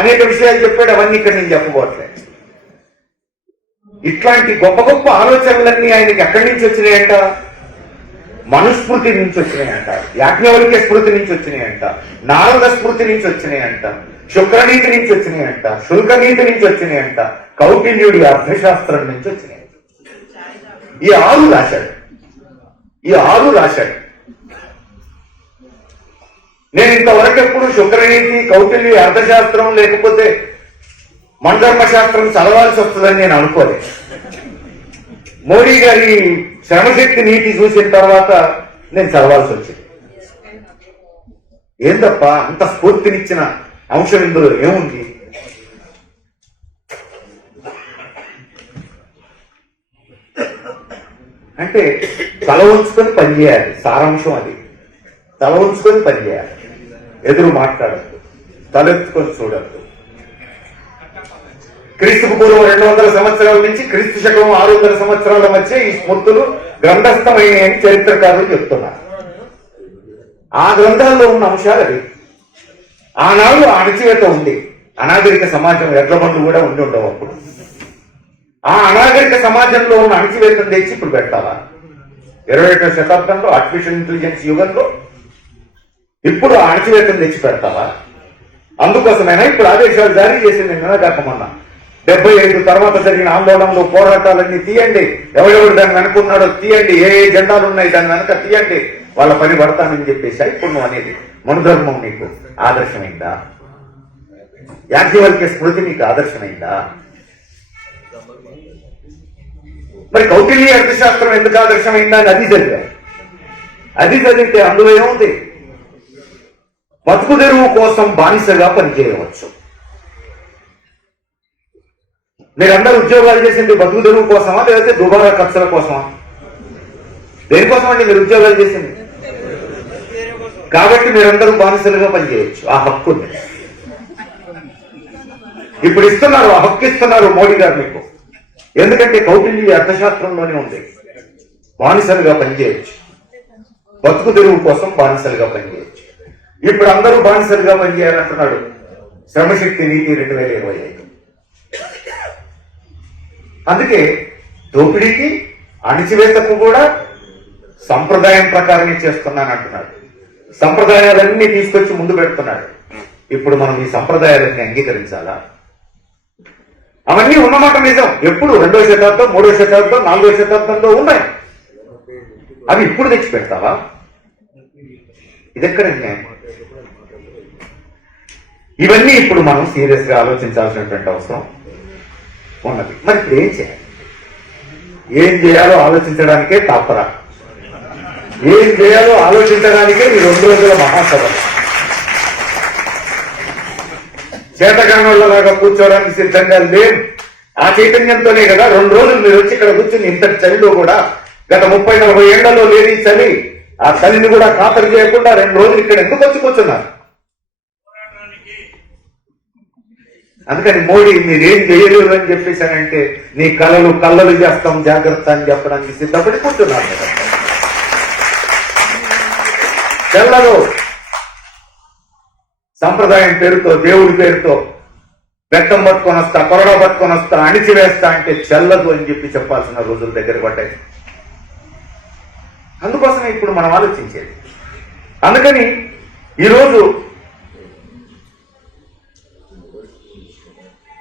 అనేక విషయాలు చెప్పాడు, అవన్నీ ఇక్కడ నేను చెప్పబోట్లేదు. ఇట్లాంటి గొప్ప గొప్ప ఆలోచనలన్నీ ఆయనకి ఎక్కడి నుంచి వచ్చినాయంట? మనుస్మృతి నుంచి వచ్చినాయంట, యాజ్ఞవల్క్య స్మృతి నుంచి వచ్చినాయంట, నారద స్మృతి నుంచి వచ్చినాయంట, శుక్రనీతి నుంచి వచ్చినాయంట, శుల్కనీతి నుంచి వచ్చినాయంట, కౌటిల్యుడి అర్థశాస్త్రం నుంచి వచ్చినాయంట. ఈ ఆరు రాశాడు. నేను ఇంతవరకు ఎప్పుడు శుక్రనీతి, కౌటిల్య అర్థశాస్త్రం లేకపోతే మనధర్మశాస్త్రం చదవాల్సి వస్తుందని నేను అనుకోలేదు. మోడీ గారి శ్రమశక్తి నీతి చూసిన తర్వాత నేను చదవాల్సి వచ్చింది. ఏందప్ప అంత స్ఫూర్తినిచ్చిన అంశం ఇందులో ఏముంది? అంటే తల ఉంచుకొని పనిచేయాలి, సారాంశం అది. తల ఉంచుకొని పనిచేయాలి, ఎదురు మాట్లాడద్దు, తలెత్తుకొని చూడద్దు. క్రీస్తుకు పూర్వం 200 సంవత్సరాల నుంచి క్రీస్తు శకం 600 సంవత్సరాల మధ్య ఈ స్మృతులు గ్రంథస్థమైనాయని చరిత్రకారులు చెప్తున్నారు. ఆ గ్రంథాల్లో ఉన్న అంశాలు అవి. ఆనాడు అణచివేత ఉంది, అనాగరిక సమాజం, ఎడ్లబండ్లు కూడా ఉండి ఉండవు అప్పుడు. ఆ అనాగరిక సమాజంలో ఉన్న అణచివేతను తెచ్చి ఇప్పుడు పెట్టాలా? 21వ శతాబ్దంలో ఆర్టిఫిషియల్ ఇంటెలిజెన్స్ యుగంలో ఇప్పుడు అణచివేతను తెచ్చి పెడతావా? అందుకోసమైనా ఇప్పుడు ఆదేశాలు జారీ చేసింది నిన్నగాకమన్నా. 75 తర్వాత జరిగిన ఆందోళనలు, పోరాటాలన్నీ తీయండి, ఎవరెవరు దాన్ని వెనుకున్నాడో తీయండి, ఏ జెండాలు ఉన్నాయి దాని వెనక తీయండి, వాళ్ళ పని పడతానని చెప్పేసి ఇప్పుడు నువ్వు అనేది మనుధర్మం నీకు ఆదర్శమైందా? యాజ్ఞవల్క్య స్మృతి నీకు ఆదర్శమైందా? మరి కౌటిల్య అర్థశాస్త్రం ఎందుకు ఆదర్శమైందా అని అది చదివా. అది చదివితే అందులో ఏముంది? బతుకు తెరువు కోసం బానిసగా పనిచేయవచ్చు. మీరందరూ ఉద్యోగాలు చేసింది బతుకు తెరువు కోసమా లేకపోతే దుబారా ఖర్చుల కోసమా? దేనికోసం అండి మీరు ఉద్యోగాలు చేసింది? కాబట్టి మీరందరూ బానిసలుగా పనిచేయవచ్చు. ఆ హక్కు ఉంది. ఇప్పుడు ఇస్తున్నారు, ఆ హక్కు ఇస్తున్నారు మోడీ గారు మీకు. ఎందుకంటే కౌటిల్య అర్థశాస్త్రంలోనే ఉంది, బానిసలుగా పనిచేయచ్చు, బతుకు తెరువు కోసం బానిసలుగా పనిచేయచ్చు. ఇప్పుడు అందరూ బానిసలుగా పనిచేయాలంటున్నాడు శ్రమశక్తి నీతి 2025. అందుకే దోపిడీకి, అణిచివేతకు కూడా సంప్రదాయం ప్రకారమే చేస్తున్నానంటున్నాడు. సంప్రదాయాలన్నీ తీసుకొచ్చి ముందు పెడుతున్నాడు. ఇప్పుడు మనం ఈ సంప్రదాయాలన్నీ అంగీకరించాలా? అవన్నీ ఉన్నమాట నిజం. ఎప్పుడు 2వ శతాబ్దం, 3వ శతాబ్దం, 4వ శతాబ్దంలో ఉన్నాయి. అవి ఇప్పుడు తెచ్చి పెడతావా? ఇదెక్కడ న్యాయం? ఇవన్నీ ఇప్పుడు మనం సీరియస్ గా ఆలోచించాల్సినటువంటి అవసరం ఉన్నది. మరి ఇప్పుడు ఏం చేయాలి? ఏం చేయాలో ఆలోచించడానికే తాపరా, ఏం చేయాలో ఆలోచించడానికే ఈ 2 రోజుల మహాసభ. చేతగానోళ్ళలాగా కూర్చోవడానికి సిద్ధంగా లేం. ఆ చైతన్యంతోనే కదా 2 రోజులు మీరు వచ్చి ఇక్కడ కూర్చుని ఇంతటి చలిలో కూడా గత 30-40 ఏళ్లలో లేని చలి, ఆ చలిని కూడా ఖాతరు చేయకుండా 2 రోజులు ఇక్కడ ఎందుకు వచ్చి కూర్చున్నారు? అందుకని మోడీ మీరేం చేయలేరు అని చెప్పేశానంటే నీ కళ్ళలు చేస్తాం జాగ్రత్త అని చెప్పడానికి సిద్ధపడి కూర్చున్నారు. చెల్లదు. సంప్రదాయం పేరుతో, దేవుడి పేరుతో బెత్తం పట్టుకొని వస్తా, కొరడా పట్టుకొని వస్తా, అణిచివేస్తా అంటే చెల్లదు అని చెప్పి చెప్పాల్సిన రోజులు దగ్గర పడ్డాయి. అందుకోసమే ఇప్పుడు మనం ఆలోచించేది. అందుకని ఈరోజు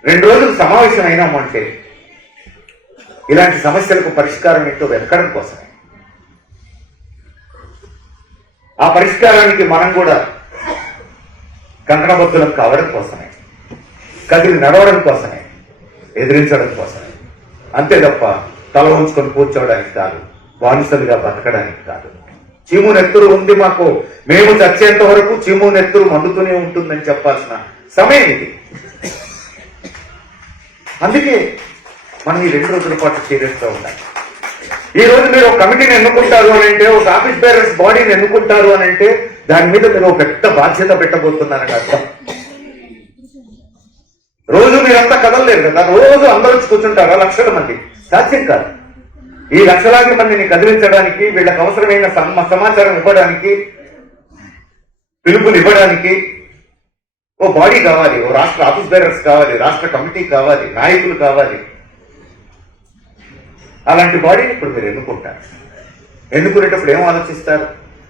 2 రోజులు సమావేశం అయినామంటే ఇలాంటి సమస్యలకు పరిష్కారం ఏంటో వెతకడం కోసమే. ఆ పరిష్కారానికి మనం కూడా కంకణబద్దులకు కావడం కోసమే, కదిలి నడవడం కోసమే, ఎదిరించడం కోసమే. అంతే తప్ప తల ఉంచుకొని కూర్చోవడానికి కాదు, బానిసలుగా బతకడానికి కాదు. చీము నెత్తురు ఉంది మాకు, మేము చచ్చేంత వరకు చీము నెత్తురు మండుతూనే ఉంటుందని చెప్పాల్సిన సమయం ఇది. అందుకే మనం ఈ 2 రోజుల పాటు సీరియస్ గా ఉండాలి. ఈ రోజు మీరు ఒక కమిటీని ఎన్నుకుంటారు అని అంటే, ఒక ఆఫీస్ బేరర్స్ బాడీని ఎన్నుకుంటారు అని అంటే దాని మీద మీరు ఒక పెద్ద బాధ్యత పెట్టబోతున్నారని అర్థం. రోజు మీరంతా కదలలేరు కదా, రోజు అందరూ వచ్చి కూర్చుంటారా లక్షల మంది? సాధ్యం కాదు. ఈ లక్షలాది మందిని కదిలించడానికి, వీళ్ళకి అవసరమైన సమాచారం ఇవ్వడానికి, పిలుపులు ఇవ్వడానికి ఓ బాడీ కావాలి, ఓ రాష్ట్ర ఆఫీస్ బేరర్స్ కావాలి, రాష్ట్ర కమిటీ కావాలి, నాయకులు కావాలి. అలాంటి బాడీని ఇప్పుడు మీరు ఎన్నుకుంటారు. ఎన్నుకునేటప్పుడు ఏం ఆలోచిస్తారు?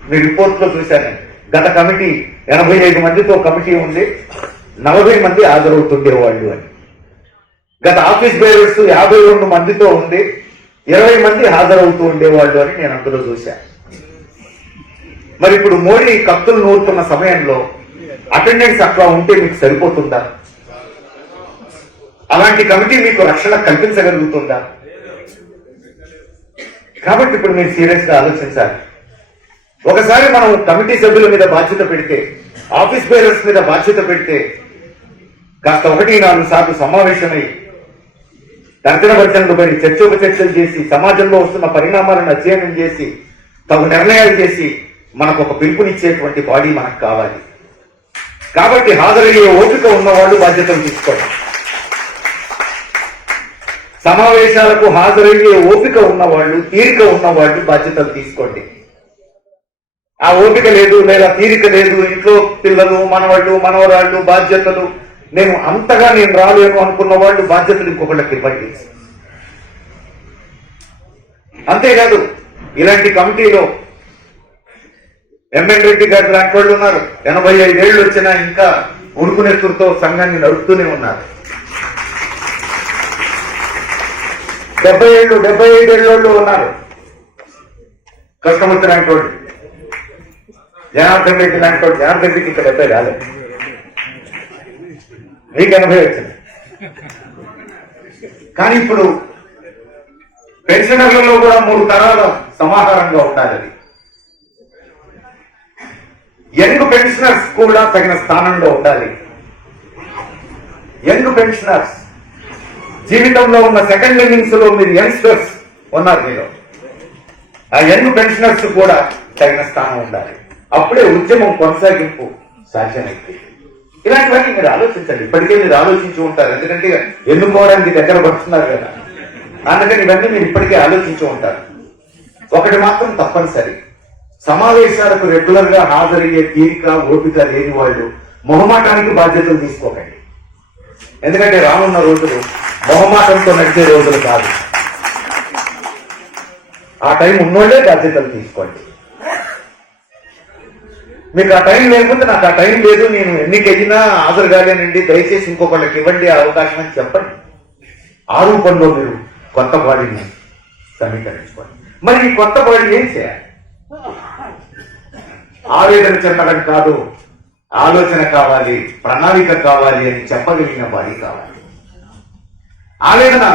మీ రిపోర్ట్లో చూశాను, గత కమిటీ 85 మందితో కమిటీ ఉంది, 40 మంది హాజరవుతుండేవాళ్ళు అని. గత ఆఫీస్ బేరర్స్ 52 మందితో ఉంది, 20 మంది హాజరవుతూ ఉండేవాళ్ళు అని నేను అందులో చూశాను. మరి ఇప్పుడు మోడీ కత్తులు నూరుతున్న సమయంలో అటెండెన్స్ అట్లా ఉంటే మీకు సరిపోతుందా? అలాంటి కమిటీ మీకు రక్షణ కల్పించగలుగుతుందా? కాబట్టి ఇప్పుడు మీరు సీరియస్ గా ఆలోచించాలి. ఒకసారి మనం కమిటీ సభ్యుల మీద బాధ్యత పెడితే, ఆఫీస్ బేరర్స్ మీద బాధ్యత పెడితే, కాస్త 1-4 సార్లు సమావేశమై తర్జన భర్జనలు పడి చర్చోపచర్చలు చేసి, సమాజంలో వస్తున్న పరిణామాలను అధ్యయనం చేసి, తగు నిర్ణయాలు చేసి మనకు ఒక పిలుపునిచ్చేటువంటి బాడీ మనకు కావాలి. కాబట్టి హాజరయ్యే ఓపిక ఉన్నవాళ్ళు బాధ్యతలు తీసుకోండి. సమావేశాలకు హాజరయ్యే ఓపిక ఉన్నవాళ్ళు, తీరిక ఉన్నవాళ్ళు బాధ్యతలు తీసుకోండి. ఆ ఓపిక లేదు లేదా తీరిక లేదు, ఇంట్లో పిల్లలు, మనవాళ్ళు, మనవరాళ్ళు, బాధ్యతలు, నేను అంతగా రాలేను అనుకున్న వాళ్ళు బాధ్యతలు ఇంకొకళ్ళకి ఇవ్వండి. అంతేకాదు, ఇలాంటి కమిటీలో ఎంఎన్ రెడ్డి గారు లాంటి వాళ్ళు ఉన్నారు. 85 ఏళ్ళు వచ్చినా ఇంకా ఉడుకునెత్తులతో సంఘాన్ని నడుపుతూనే ఉన్నారు. 70 ఏళ్ళు, 75 ఏళ్ళు ఉన్నారు. కృష్ణమూర్తి లాంటి వాళ్ళు, జనార్దన్ రెడ్డి లాంటి వాళ్ళు. జనార్దన్ రెడ్డికి ఇంకా 70 రాలేదు, మీకు 80 వచ్చింది. కానీ ఇప్పుడు పెన్షనర్లలో కూడా 3 తరాల సమాహారంగా ఉండాలి. అది యంగ్ పెన్షనర్స్ కూడా తగిన స్థానంలో ఉండాలి. యంగ్ పెన్షనర్స్ జీవితంలో ఉన్న సెకండ్ ఇన్నింగ్స్ లో మీరు యంగ్స్టర్స్ ఉన్నారు. మీరు ఆ యంగ్ పెన్షనర్స్ కూడా తగిన స్థానం ఉండాలి. అప్పుడే ఉద్యమం కొనసాగింపు సాధ్యమైంది. ఇలాంటివన్నీ మీరు ఆలోచించండి. ఇప్పటికే మీరు ఆలోచించి ఉంటారు, ఎందుకంటే ఎన్నుకోవడానికి దగ్గర పడుతున్నారు కదా. అందుకని ఇవన్నీ మీరు ఇప్పటికే ఆలోచించి ఉంటారు. ఒకటి మాత్రం తప్పనిసరి, సమావేశాలకు రెగ్యులర్ గా హాజరయ్యే తీరిక, ఓపిక లేని వాళ్ళు మొహమాటానికి బాధ్యతలు తీసుకోకండి. ఎందుకంటే రానున్న రోజులు మొహమాటంతో నడిచే రోజులు కాదు. ఆ టైం ఉన్నోళ్లే బాధ్యతలు తీసుకోండి. మీకు ఆ టైం లేకపోతే నాకు ఆ టైం లేదు, నేను ఎన్నికైనా హాజరు కాలేనండి, దయచేసి ఇంకొకళ్ళకి ఇవ్వండి ఆ అవకాశం అని చెప్పండి. ఆ రూపంలో మీరు కొత్త బాడీని సమీకరించుకోండి. మరి ఈ కొత్త బాడీ ఏం చేయాలి? ఆవేదన చెందడం కాదు, ఆలోచన కావాలి, ప్రణాళిక కావాలి అని చెప్పగలిగిన బాడీ కావాలి. ఆవేదన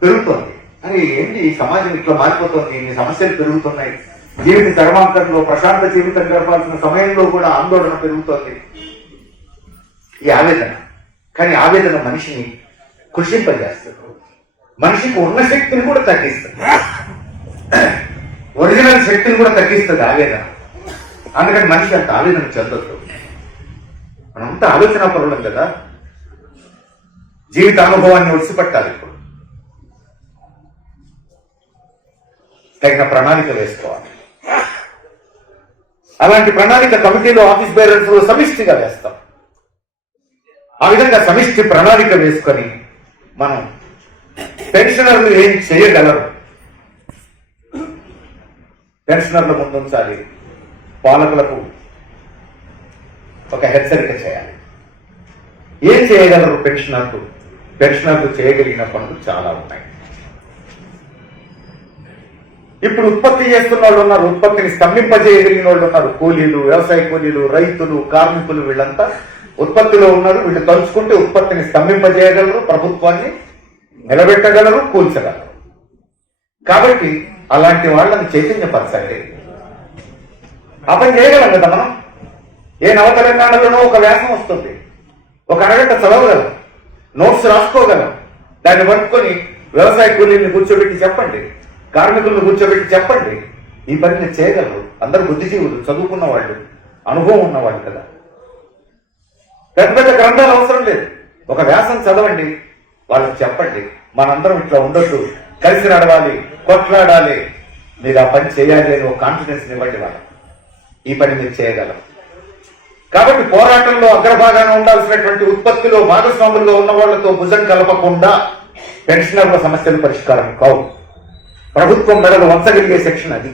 పెరుగుతోంది, అని ఏంటి ఈ సమాజం ఇట్లా మారిపోతుంది, ఇన్ని సమస్యలు పెరుగుతున్నాయి, జీవిత చరమాంకంలో ప్రశాంత జీవితం గడపాల్సిన సమయంలో కూడా ఆందోళన పెరుగుతోంది, ఈ ఆవేదన. కానీ ఆవేదన మనిషిని కృషింపజేస్తుంది, మనిషికి ఉన్న శక్తిని కూడా తగ్గిస్తుంది, ఒరిజినల్ శక్తిని కూడా తగ్గిస్తుంది ఆవేదన. అందుకని మనిషి అంత ఆవేదన చెందొద్దు. మనంతా ఆలోచన పరులం కదా, జీవిత అనుభవాన్ని ఒడిసిపట్టాలి. ఇప్పుడు తగిన ప్రణాళిక వేసుకోవాలి. అలాంటి ప్రణాళిక కమిటీలో ఆఫీస్ బేరర్స్ లో సమిష్టిగా వేస్తాం. ఆ విధంగా సమిష్టి ప్రణాళిక వేసుకొని మనం పెన్షనర్లు ఏం చేయగలరు, పెన్షనర్ల ముందుంచాలి. పాలకులకు ఒక హెచ్చరిక చేయాలి. ఏం చేయగలరు పెన్షనర్లు? పెన్షనర్లు చేయగలిగిన పనులు చాలా ఉన్నాయి. ఇప్పుడు ఉత్పత్తి చేస్తున్న వాళ్ళు ఉన్నారు, ఉత్పత్తిని స్తంభింపజేయగలిగిన వాళ్ళు ఉన్నారు. కూలీలు, వ్యవసాయ కూలీలు, రైతులు, కార్మికులు, వీళ్ళంతా ఉత్పత్తిలో ఉన్నారు. వీళ్ళు తలుచుకుంటే ఉత్పత్తిని స్తంభింపజేయగలరు, ప్రభుత్వాన్ని నిలబెట్టగలరు, కూల్చగలరు. కాబట్టి అలాంటి వాళ్ళని చైతన్యపరచండి. ఆ పని చేయగలం కదా మనం. ఏ నవ తెలంగాణలోనో ఒక వ్యాసం వస్తుంది, ఒక అరగంట చదవగలం, నోట్స్ రాసుకోగలం. దాన్ని పట్టుకొని వ్యవసాయ కూలీని కూర్చోబెట్టి చెప్పండి, కార్మికులను కూర్చోబెట్టి చెప్పండి, ఈ పనిని చేయగలరు. అందరూ బుద్ధిజీవులు, చదువుకున్న వాళ్ళు, అనుభవం ఉన్నవాళ్ళు కదా. పెద్ద పెద్ద గ్రంథాలు అవసరం లేదు. ఒక వ్యాసం చదవండి, వాళ్ళకి చెప్పండి మనందరం ఇట్లా ఉండొద్దు, కలిసి నడవాలి, కొట్లాడాలి, మీరు ఆ పని చేయాలి అని ఒక కాన్ఫిడెన్స్ ఇవ్వండి వాళ్ళకి. ఈ పని మీరు చేయగలరు. కాబట్టి పోరాటంలో అగ్రభాగాన ఉండాల్సినటువంటి ఉత్పత్తిలో భాగస్వాములుగా ఉన్న వాళ్లతో భుజం కలపకుండా పెన్షనర్ల సమస్యలు పరిష్కారం కావు. ప్రభుత్వం మెడలు వంచగలిగే సెక్షన్ అది.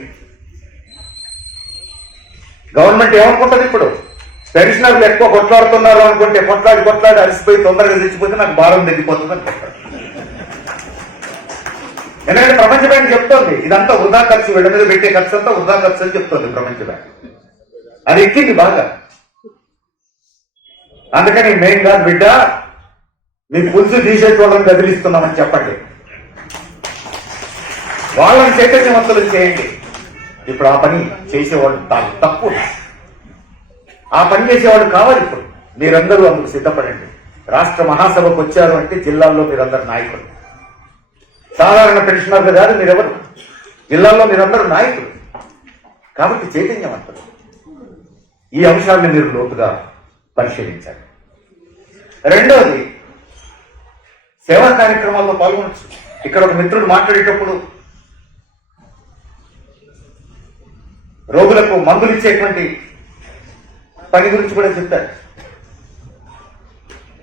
గవర్నమెంట్ ఏమనుకుంటుంది, ఇప్పుడు పెన్షనర్లు ఎక్కువ కొట్లాడుతున్నారు అనుకుంటే కొట్లాడి అలసిపోయి తొందరగా తెచ్చిపోతే నాకు భారం తగ్గిపోతుంది అనుకుంటారు. ఎందుకంటే ప్రపంచ బ్యాంక్ చెప్తోంది ఇదంతా వృధా ఖర్చు, వీళ్ళ మీద పెట్టే ఖర్చు అంతా వృధా ఖర్చు అని చెప్తోంది ప్రపంచ బ్యాంక్. అది ఎక్కింది బాగా. అందుకని మెయిన్ గా బిడ్డ మీ పులుసు తీసేటోళ్ళని కదిలిస్తున్నామని చెప్పండి, వాళ్ళని చైతన్యవంతులు చేయండి. ఇప్పుడు ఆ పని చేసేవాళ్ళు తప్పు, ఆ పని చేసేవాళ్ళు కావాలి. ఇప్పుడు మీరందరూ అందుకు సిద్ధపడండి. రాష్ట్ర మహాసభకు వచ్చారు అంటే జిల్లాల్లో మీరందరూ నాయకులు, సాధారణ పెన్షనర్లు కాదు మీరెవరు, జిల్లాల్లో మీరందరూ నాయకులు. కాబట్టి చైతన్యవంతులు. ఈ అంశాలను మీరు లోతుగా పరిశీలించాలి. రెండవది, సేవా కార్యక్రమాల్లో పాల్గొనవచ్చు. ఇక్కడ ఒక మిత్రుడు మాట్లాడేటప్పుడు రోగులకు మందులు ఇచ్చేటువంటి పని గురించి కూడా చెప్తారు.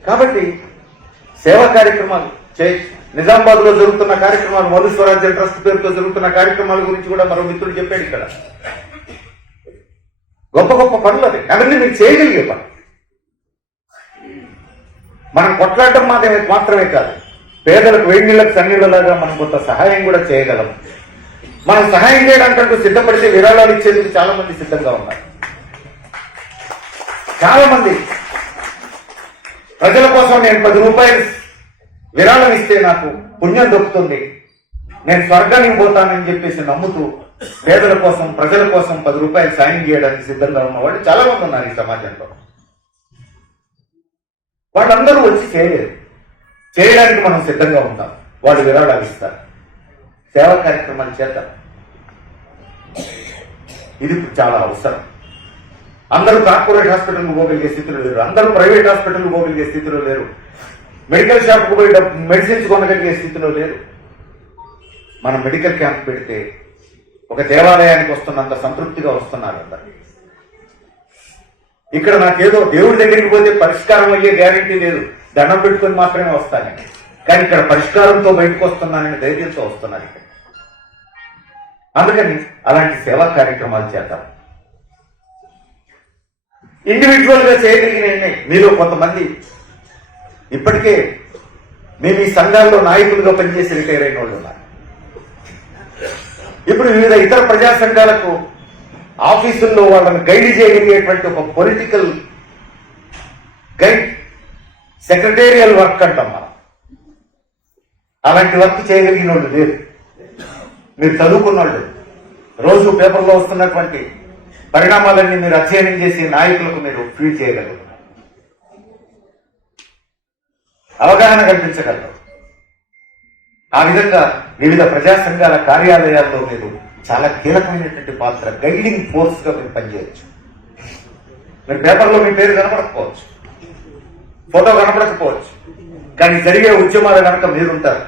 కాబట్టి సేవా కార్యక్రమాలు చేయొచ్చు. నిజామాబాద్ లో జరుగుతున్న కార్యక్రమాలు, మధు స్వరాజ్య ట్రస్ట్ పేరుతో జరుగుతున్న కార్యక్రమాల గురించి కూడా మరో మిత్రుడు చెప్పాడు. ఇక్కడ గొప్ప గొప్ప పనులు అవి, అవన్నీ మీరు చేయగలిగే పని. మనం కొట్లాడటం మాత్రమే కాదు, పేదలకు వేడి నీళ్ళకు సన్నీళ్ళలాగా మనం కొంత సహాయం కూడా చేయగలం. మనం సహాయం చేయడానికంటూ సిద్ధపడితే విరాళాలు ఇచ్చేందుకు చాలా మంది సిద్ధంగా ఉన్నారు. చాలా మంది ప్రజల కోసం నేను 10 రూపాయలు విరాళం ఇస్తే నాకు పుణ్యం దొరుకుతుంది, నేను స్వర్గానికి పోతానని చెప్పేసి నమ్ముతూ పేదల కోసం, ప్రజల కోసం 10 రూపాయలు సాయం చేయడానికి సిద్ధంగా ఉన్న వాళ్ళు చాలా మంది ఉన్నారు ఈ సమాజంలో. వాళ్ళందరూ వచ్చి చేయలేరు, చేయడానికి మనం సిద్ధంగా ఉంటాం. వాళ్ళు విరాళాలు ఇస్తారు, సేవా కార్యక్రమాలు చేద్దాం. ఇది చాలా అవసరం. అందరూ కార్పొరేట్ హాస్పిటల్కి పోగలిగే స్థితిలో లేరు, అందరూ ప్రైవేట్ హాస్పిటల్కి పోగలిగే స్థితిలో లేరు, మెడికల్ షాప్కి పోయి మెడిసిన్స్ కొనగలిగే స్థితిలో లేరు. మనం మెడికల్ క్యాంప్ పెడితే ఒక దేవాలయానికి వస్తున్నంత సంతృప్తిగా వస్తున్నారు అందరు. ఇక్కడ నాకేదో దేవుడి దగ్గరికి పోతే పరిష్కారం అయ్యే గ్యారెంటీ లేదు, దండం పెట్టుకొని మాత్రమే వస్తానని. కానీ ఇక్కడ పరిష్కారంతో బయటకు వస్తున్నానని ధైర్యంతో వస్తున్నారు ఇక్కడ. అందుకని అలాంటి సేవా కార్యక్రమాలు చేద్దాం. ఇండివిజువల్ గా చేయగలిగిన మీలో కొంతమంది ఇప్పటికే మేము ఈ సంఘాల్లో నాయకులుగా పనిచేసి రిటైర్ అయిన వాళ్ళు ఉన్నారు. ఇప్పుడు వివిధ ఇతర ప్రజా సంఘాలకు ఆఫీసుల్లో వాళ్ళని గైడ్ చేయగలిగేటువంటి ఒక పొలిటికల్ గైడ్, సెక్రటేరియల్ వర్క్ అంటాం మనం. అలాంటి వర్క్ చేయగలిగిన వాళ్ళు లేరు. మీరు చదువుకున్న వాళ్ళు, రోజు పేపర్లో వస్తున్నటువంటి పరిణామాలన్నీ మీరు అధ్యయనం చేసి నాయకులకు మీరు ఫీడ్ చేయగలరు, అవగాహన కల్పించగలరు. ఆ విధంగా వివిధ ప్రజా సంఘాల కార్యాలయాల్లో మీరు చాలా కీలకమైనటువంటి పాత్ర, గైడింగ్ ఫోర్స్ గా మీరు పనిచేయచ్చు. మీరు పేపర్లో మీ పేరు కనపడకపోవచ్చు, ఫోటో కనపడకపోవచ్చు, కానీ జరిగే ఉద్యమాల కనుక మీరుంటారు,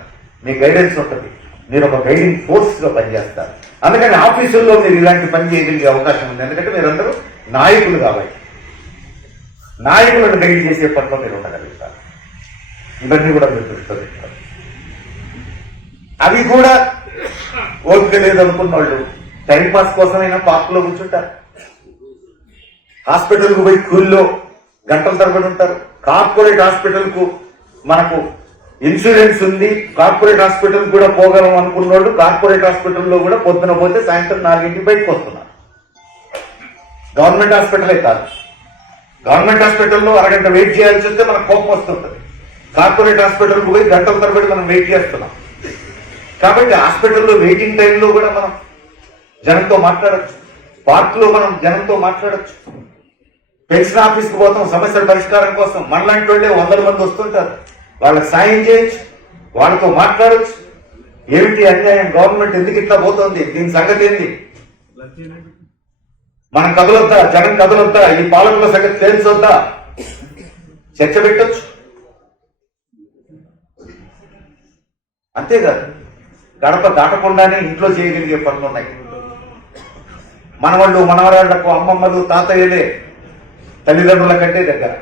మీ గైడెన్స్ ఉంటుంది, మీరు ఒక గైడింగ్ ఫోర్స్ గా పనిచేస్తారు. అందుకని ఆఫీసుల్లో మీరు ఇలాంటి పని చేయగలిగే అవకాశం ఉంది. ఎందుకంటే మీరందరూ నాయకులు కాబట్టి నాయకులను గైడ్ చేసే పనిలో మీరు ఉండగలుగుతారు. ఇవన్నీ కూడా మీరు దృష్టిలో పెట్టుకోవాలి. అవి కూడా ఓపిక లేదనుకున్న వాళ్ళు టైంపాస్ కోసమైనా పార్కులో కూర్చుంటారు, హాస్పిటల్కు పోయి క్యూల్లో గంటల తరబడి ఉంటారు. కార్పొరేట్ హాస్పిటల్ కు మనకు ఇన్సూరెన్స్ ఉంది, కార్పొరేట్ హాస్పిటల్ కూడా పోగలం అనుకున్న వాళ్ళు కార్పొరేట్ హాస్పిటల్లో కూడా పొద్దున పోతే సాయంత్రం 4 బయటకు వస్తున్నారు. గవర్నమెంట్ హాస్పిటలే కాదు, గవర్నమెంట్ హాస్పిటల్లో అరగంట వెయిట్ చేయాల్సి వస్తే మనకు కోపం వస్తుంటుంది. కార్పొరేట్ హాస్పిటల్కి పోయి గంటల తరబడి మనం వెయిట్ చేస్తున్నాం. కాబట్టి హాస్పిటల్లో వెయిటింగ్ టైంలో కూడా మనం జనంతో మాట్లాడచ్చు, పార్కులో మనం జనంతో మాట్లాడచ్చు, పెన్షన్ ఆఫీస్కి పోతాం సమస్యల పరిష్కారం కోసం. మనలాంటి వాళ్ళే 100 మంది వస్తుంటారు, వాళ్ళకి సాయం చేయొచ్చు, వాళ్ళతో మాట్లాడచ్చు. ఏమిటి అన్యాయం, గవర్నమెంట్ ఎందుకు ఇట్లా పోతుంది, దీని సంగతి ఏంది, మనం కదలొద్దా, జనం కదలొద్దా, ఈ పాలకుల సంగతి తెలుసొద్దా, చర్చ పెట్టొచ్చు. అంతేకాదు గడప దాటకుండానే ఇంట్లో చేయగలిగే పనులు ఉన్నాయి. మనవాళ్ళు మనవరాళ్లకు అమ్మమ్మలు తాతయ్యలే తల్లిదండ్రుల కంటే దగ్గర.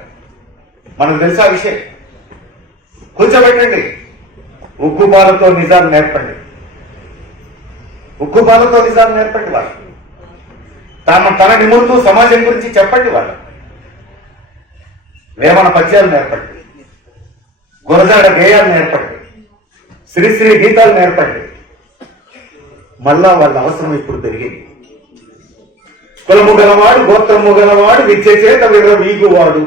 మనకు తెలుసా విషయం. కూర్చోబెట్టండి, ఉగ్గుపాలతో నిజాలు నేర్పండి, ఉగ్గుపాలతో నిజాలు నేర్పండి. వాళ్ళు తన నిమురుతూ సమాజం గురించి చెప్పండి. వాళ్ళు వేమన పద్యాలు నేర్పండి, గురజాడ గేయాలు నేర్పండి, శ్రీశ్రీ గీతాలు నేర్పండి. మళ్ళా వాళ్ళ అవసరం ఇప్పుడు పెరిగింది. కులము గలవాడు గోత్రము గలవాడు విద్య చేత వీగువాడు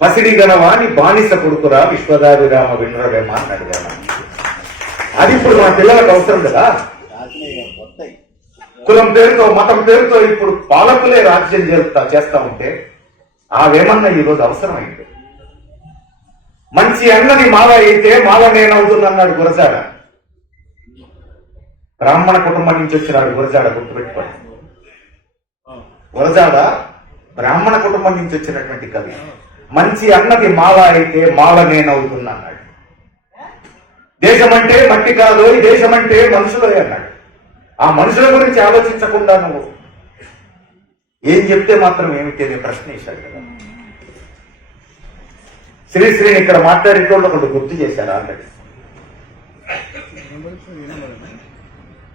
పసిడి గలవాని బానిస కొడుకురా విశ్వదాభిరామ వినరవేమ అన్నాడు వేమ. అది ఇప్పుడు మన పిల్లలకు అవసరం కదా. కులం పేరుతో మతం పేరుతో ఇప్పుడు పాలకులే రాజ్యం చేస్తా ఉంటే ఆ వేమన్న ఈరోజు అవసరమైంది. మంచి అన్నది మాల అయితే మాల నేనవుతుందన్నాడు గురజాడ. బ్రాహ్మణ కుటుంబం నుంచి వచ్చినాడు గురజాడ, గుర్తుపెట్టుకోండి. గురజాడ బ్రాహ్మణ కుటుంబం నుంచి వచ్చినటువంటి కవి. మంచి అన్నది మాల అయితే మాల నేనవుతుందన్నాడు. దేశమంటే మట్టి కాదు, దేశమంటే మనుషులే అన్నాడు. ఆ మనుషుల గురించి ఆలోచించకుండా నువ్వు ఏం చెప్తే మాత్రం ఏమిటి అనే ప్రశ్న వేశాడు కదా. శ్రీశ్రీని ఇక్కడ మాట్లాడేటోళ్ళు ఒకటి గుర్తు చేశారు ఆల్రెడీ.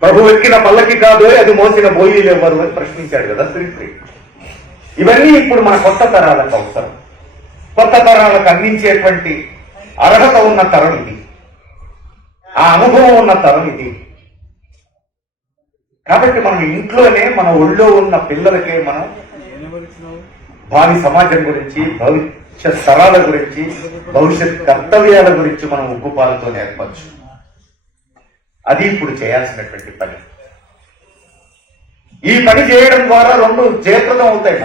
ప్రభు ఎక్కిన పల్లకి కాదు, అది మోసిన బోయిలు ఎవరు అని ప్రశ్నించాడు కదా శ్రీశ్రీ. ఇవన్నీ ఇప్పుడు మన కొత్త తరాలకు అవసరం. కొత్త తరాలకు అందించేటువంటి అర్హత ఉన్న తరం ఇది, ఆ అనుభవం ఉన్న తరం ఇది. కాబట్టి మనం ఇంట్లోనే మన ఒళ్ళో ఉన్న పిల్లలకే మనం భావి సమాజం గురించి, భవిష్యత్ తరాల గురించి, భవిష్యత్ కర్తవ్యాల గురించి మనం ఉగ్గుపాలతో నేర్పచ్చు. అది ఇప్పుడు చేయాల్సినటువంటి పని. ఈ పని చేయడం ద్వారా రెండు జయప్రదం అవుతాయి.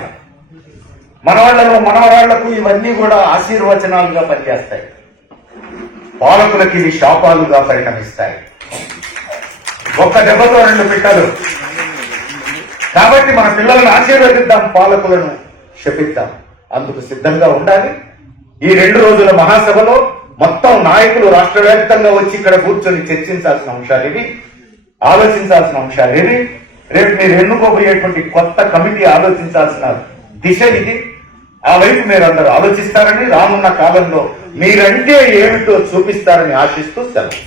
మనవాళ్లలో మనవరాళ్లకు ఇవన్నీ కూడా ఆశీర్వచనాలుగా పనిచేస్తాయి. పాలకులకి ఇవి శాపాలుగా పరిణమిస్తాయి. ఒక్క దెబ్బతో రెండు పిట్టలు. కాబట్టి మన పిల్లలను ఆశీర్వదిద్దాం, పాలకులను శపిద్దాం. అందుకు సిద్ధంగా ఉండాలి. ఈ 2 రోజుల మహాసభలో మొత్తం నాయకులు రాష్ట్ర వ్యాప్తంగా వచ్చి ఇక్కడ కూర్చొని చర్చించాల్సిన అంశాలు ఇవి, ఆలోచించాల్సిన అంశాలు ఇవి. రేపు మీరు ఎన్నుకోబోయేటువంటి కొత్త కమిటీ ఆలోచించాల్సిన దిశ ఇది. ఆ వైపు మీరందరూ ఆలోచిస్తారని, రానున్న కాలంలో మీరంటే ఏమిటో చూపిస్తారని ఆశిస్తూ సెలవు.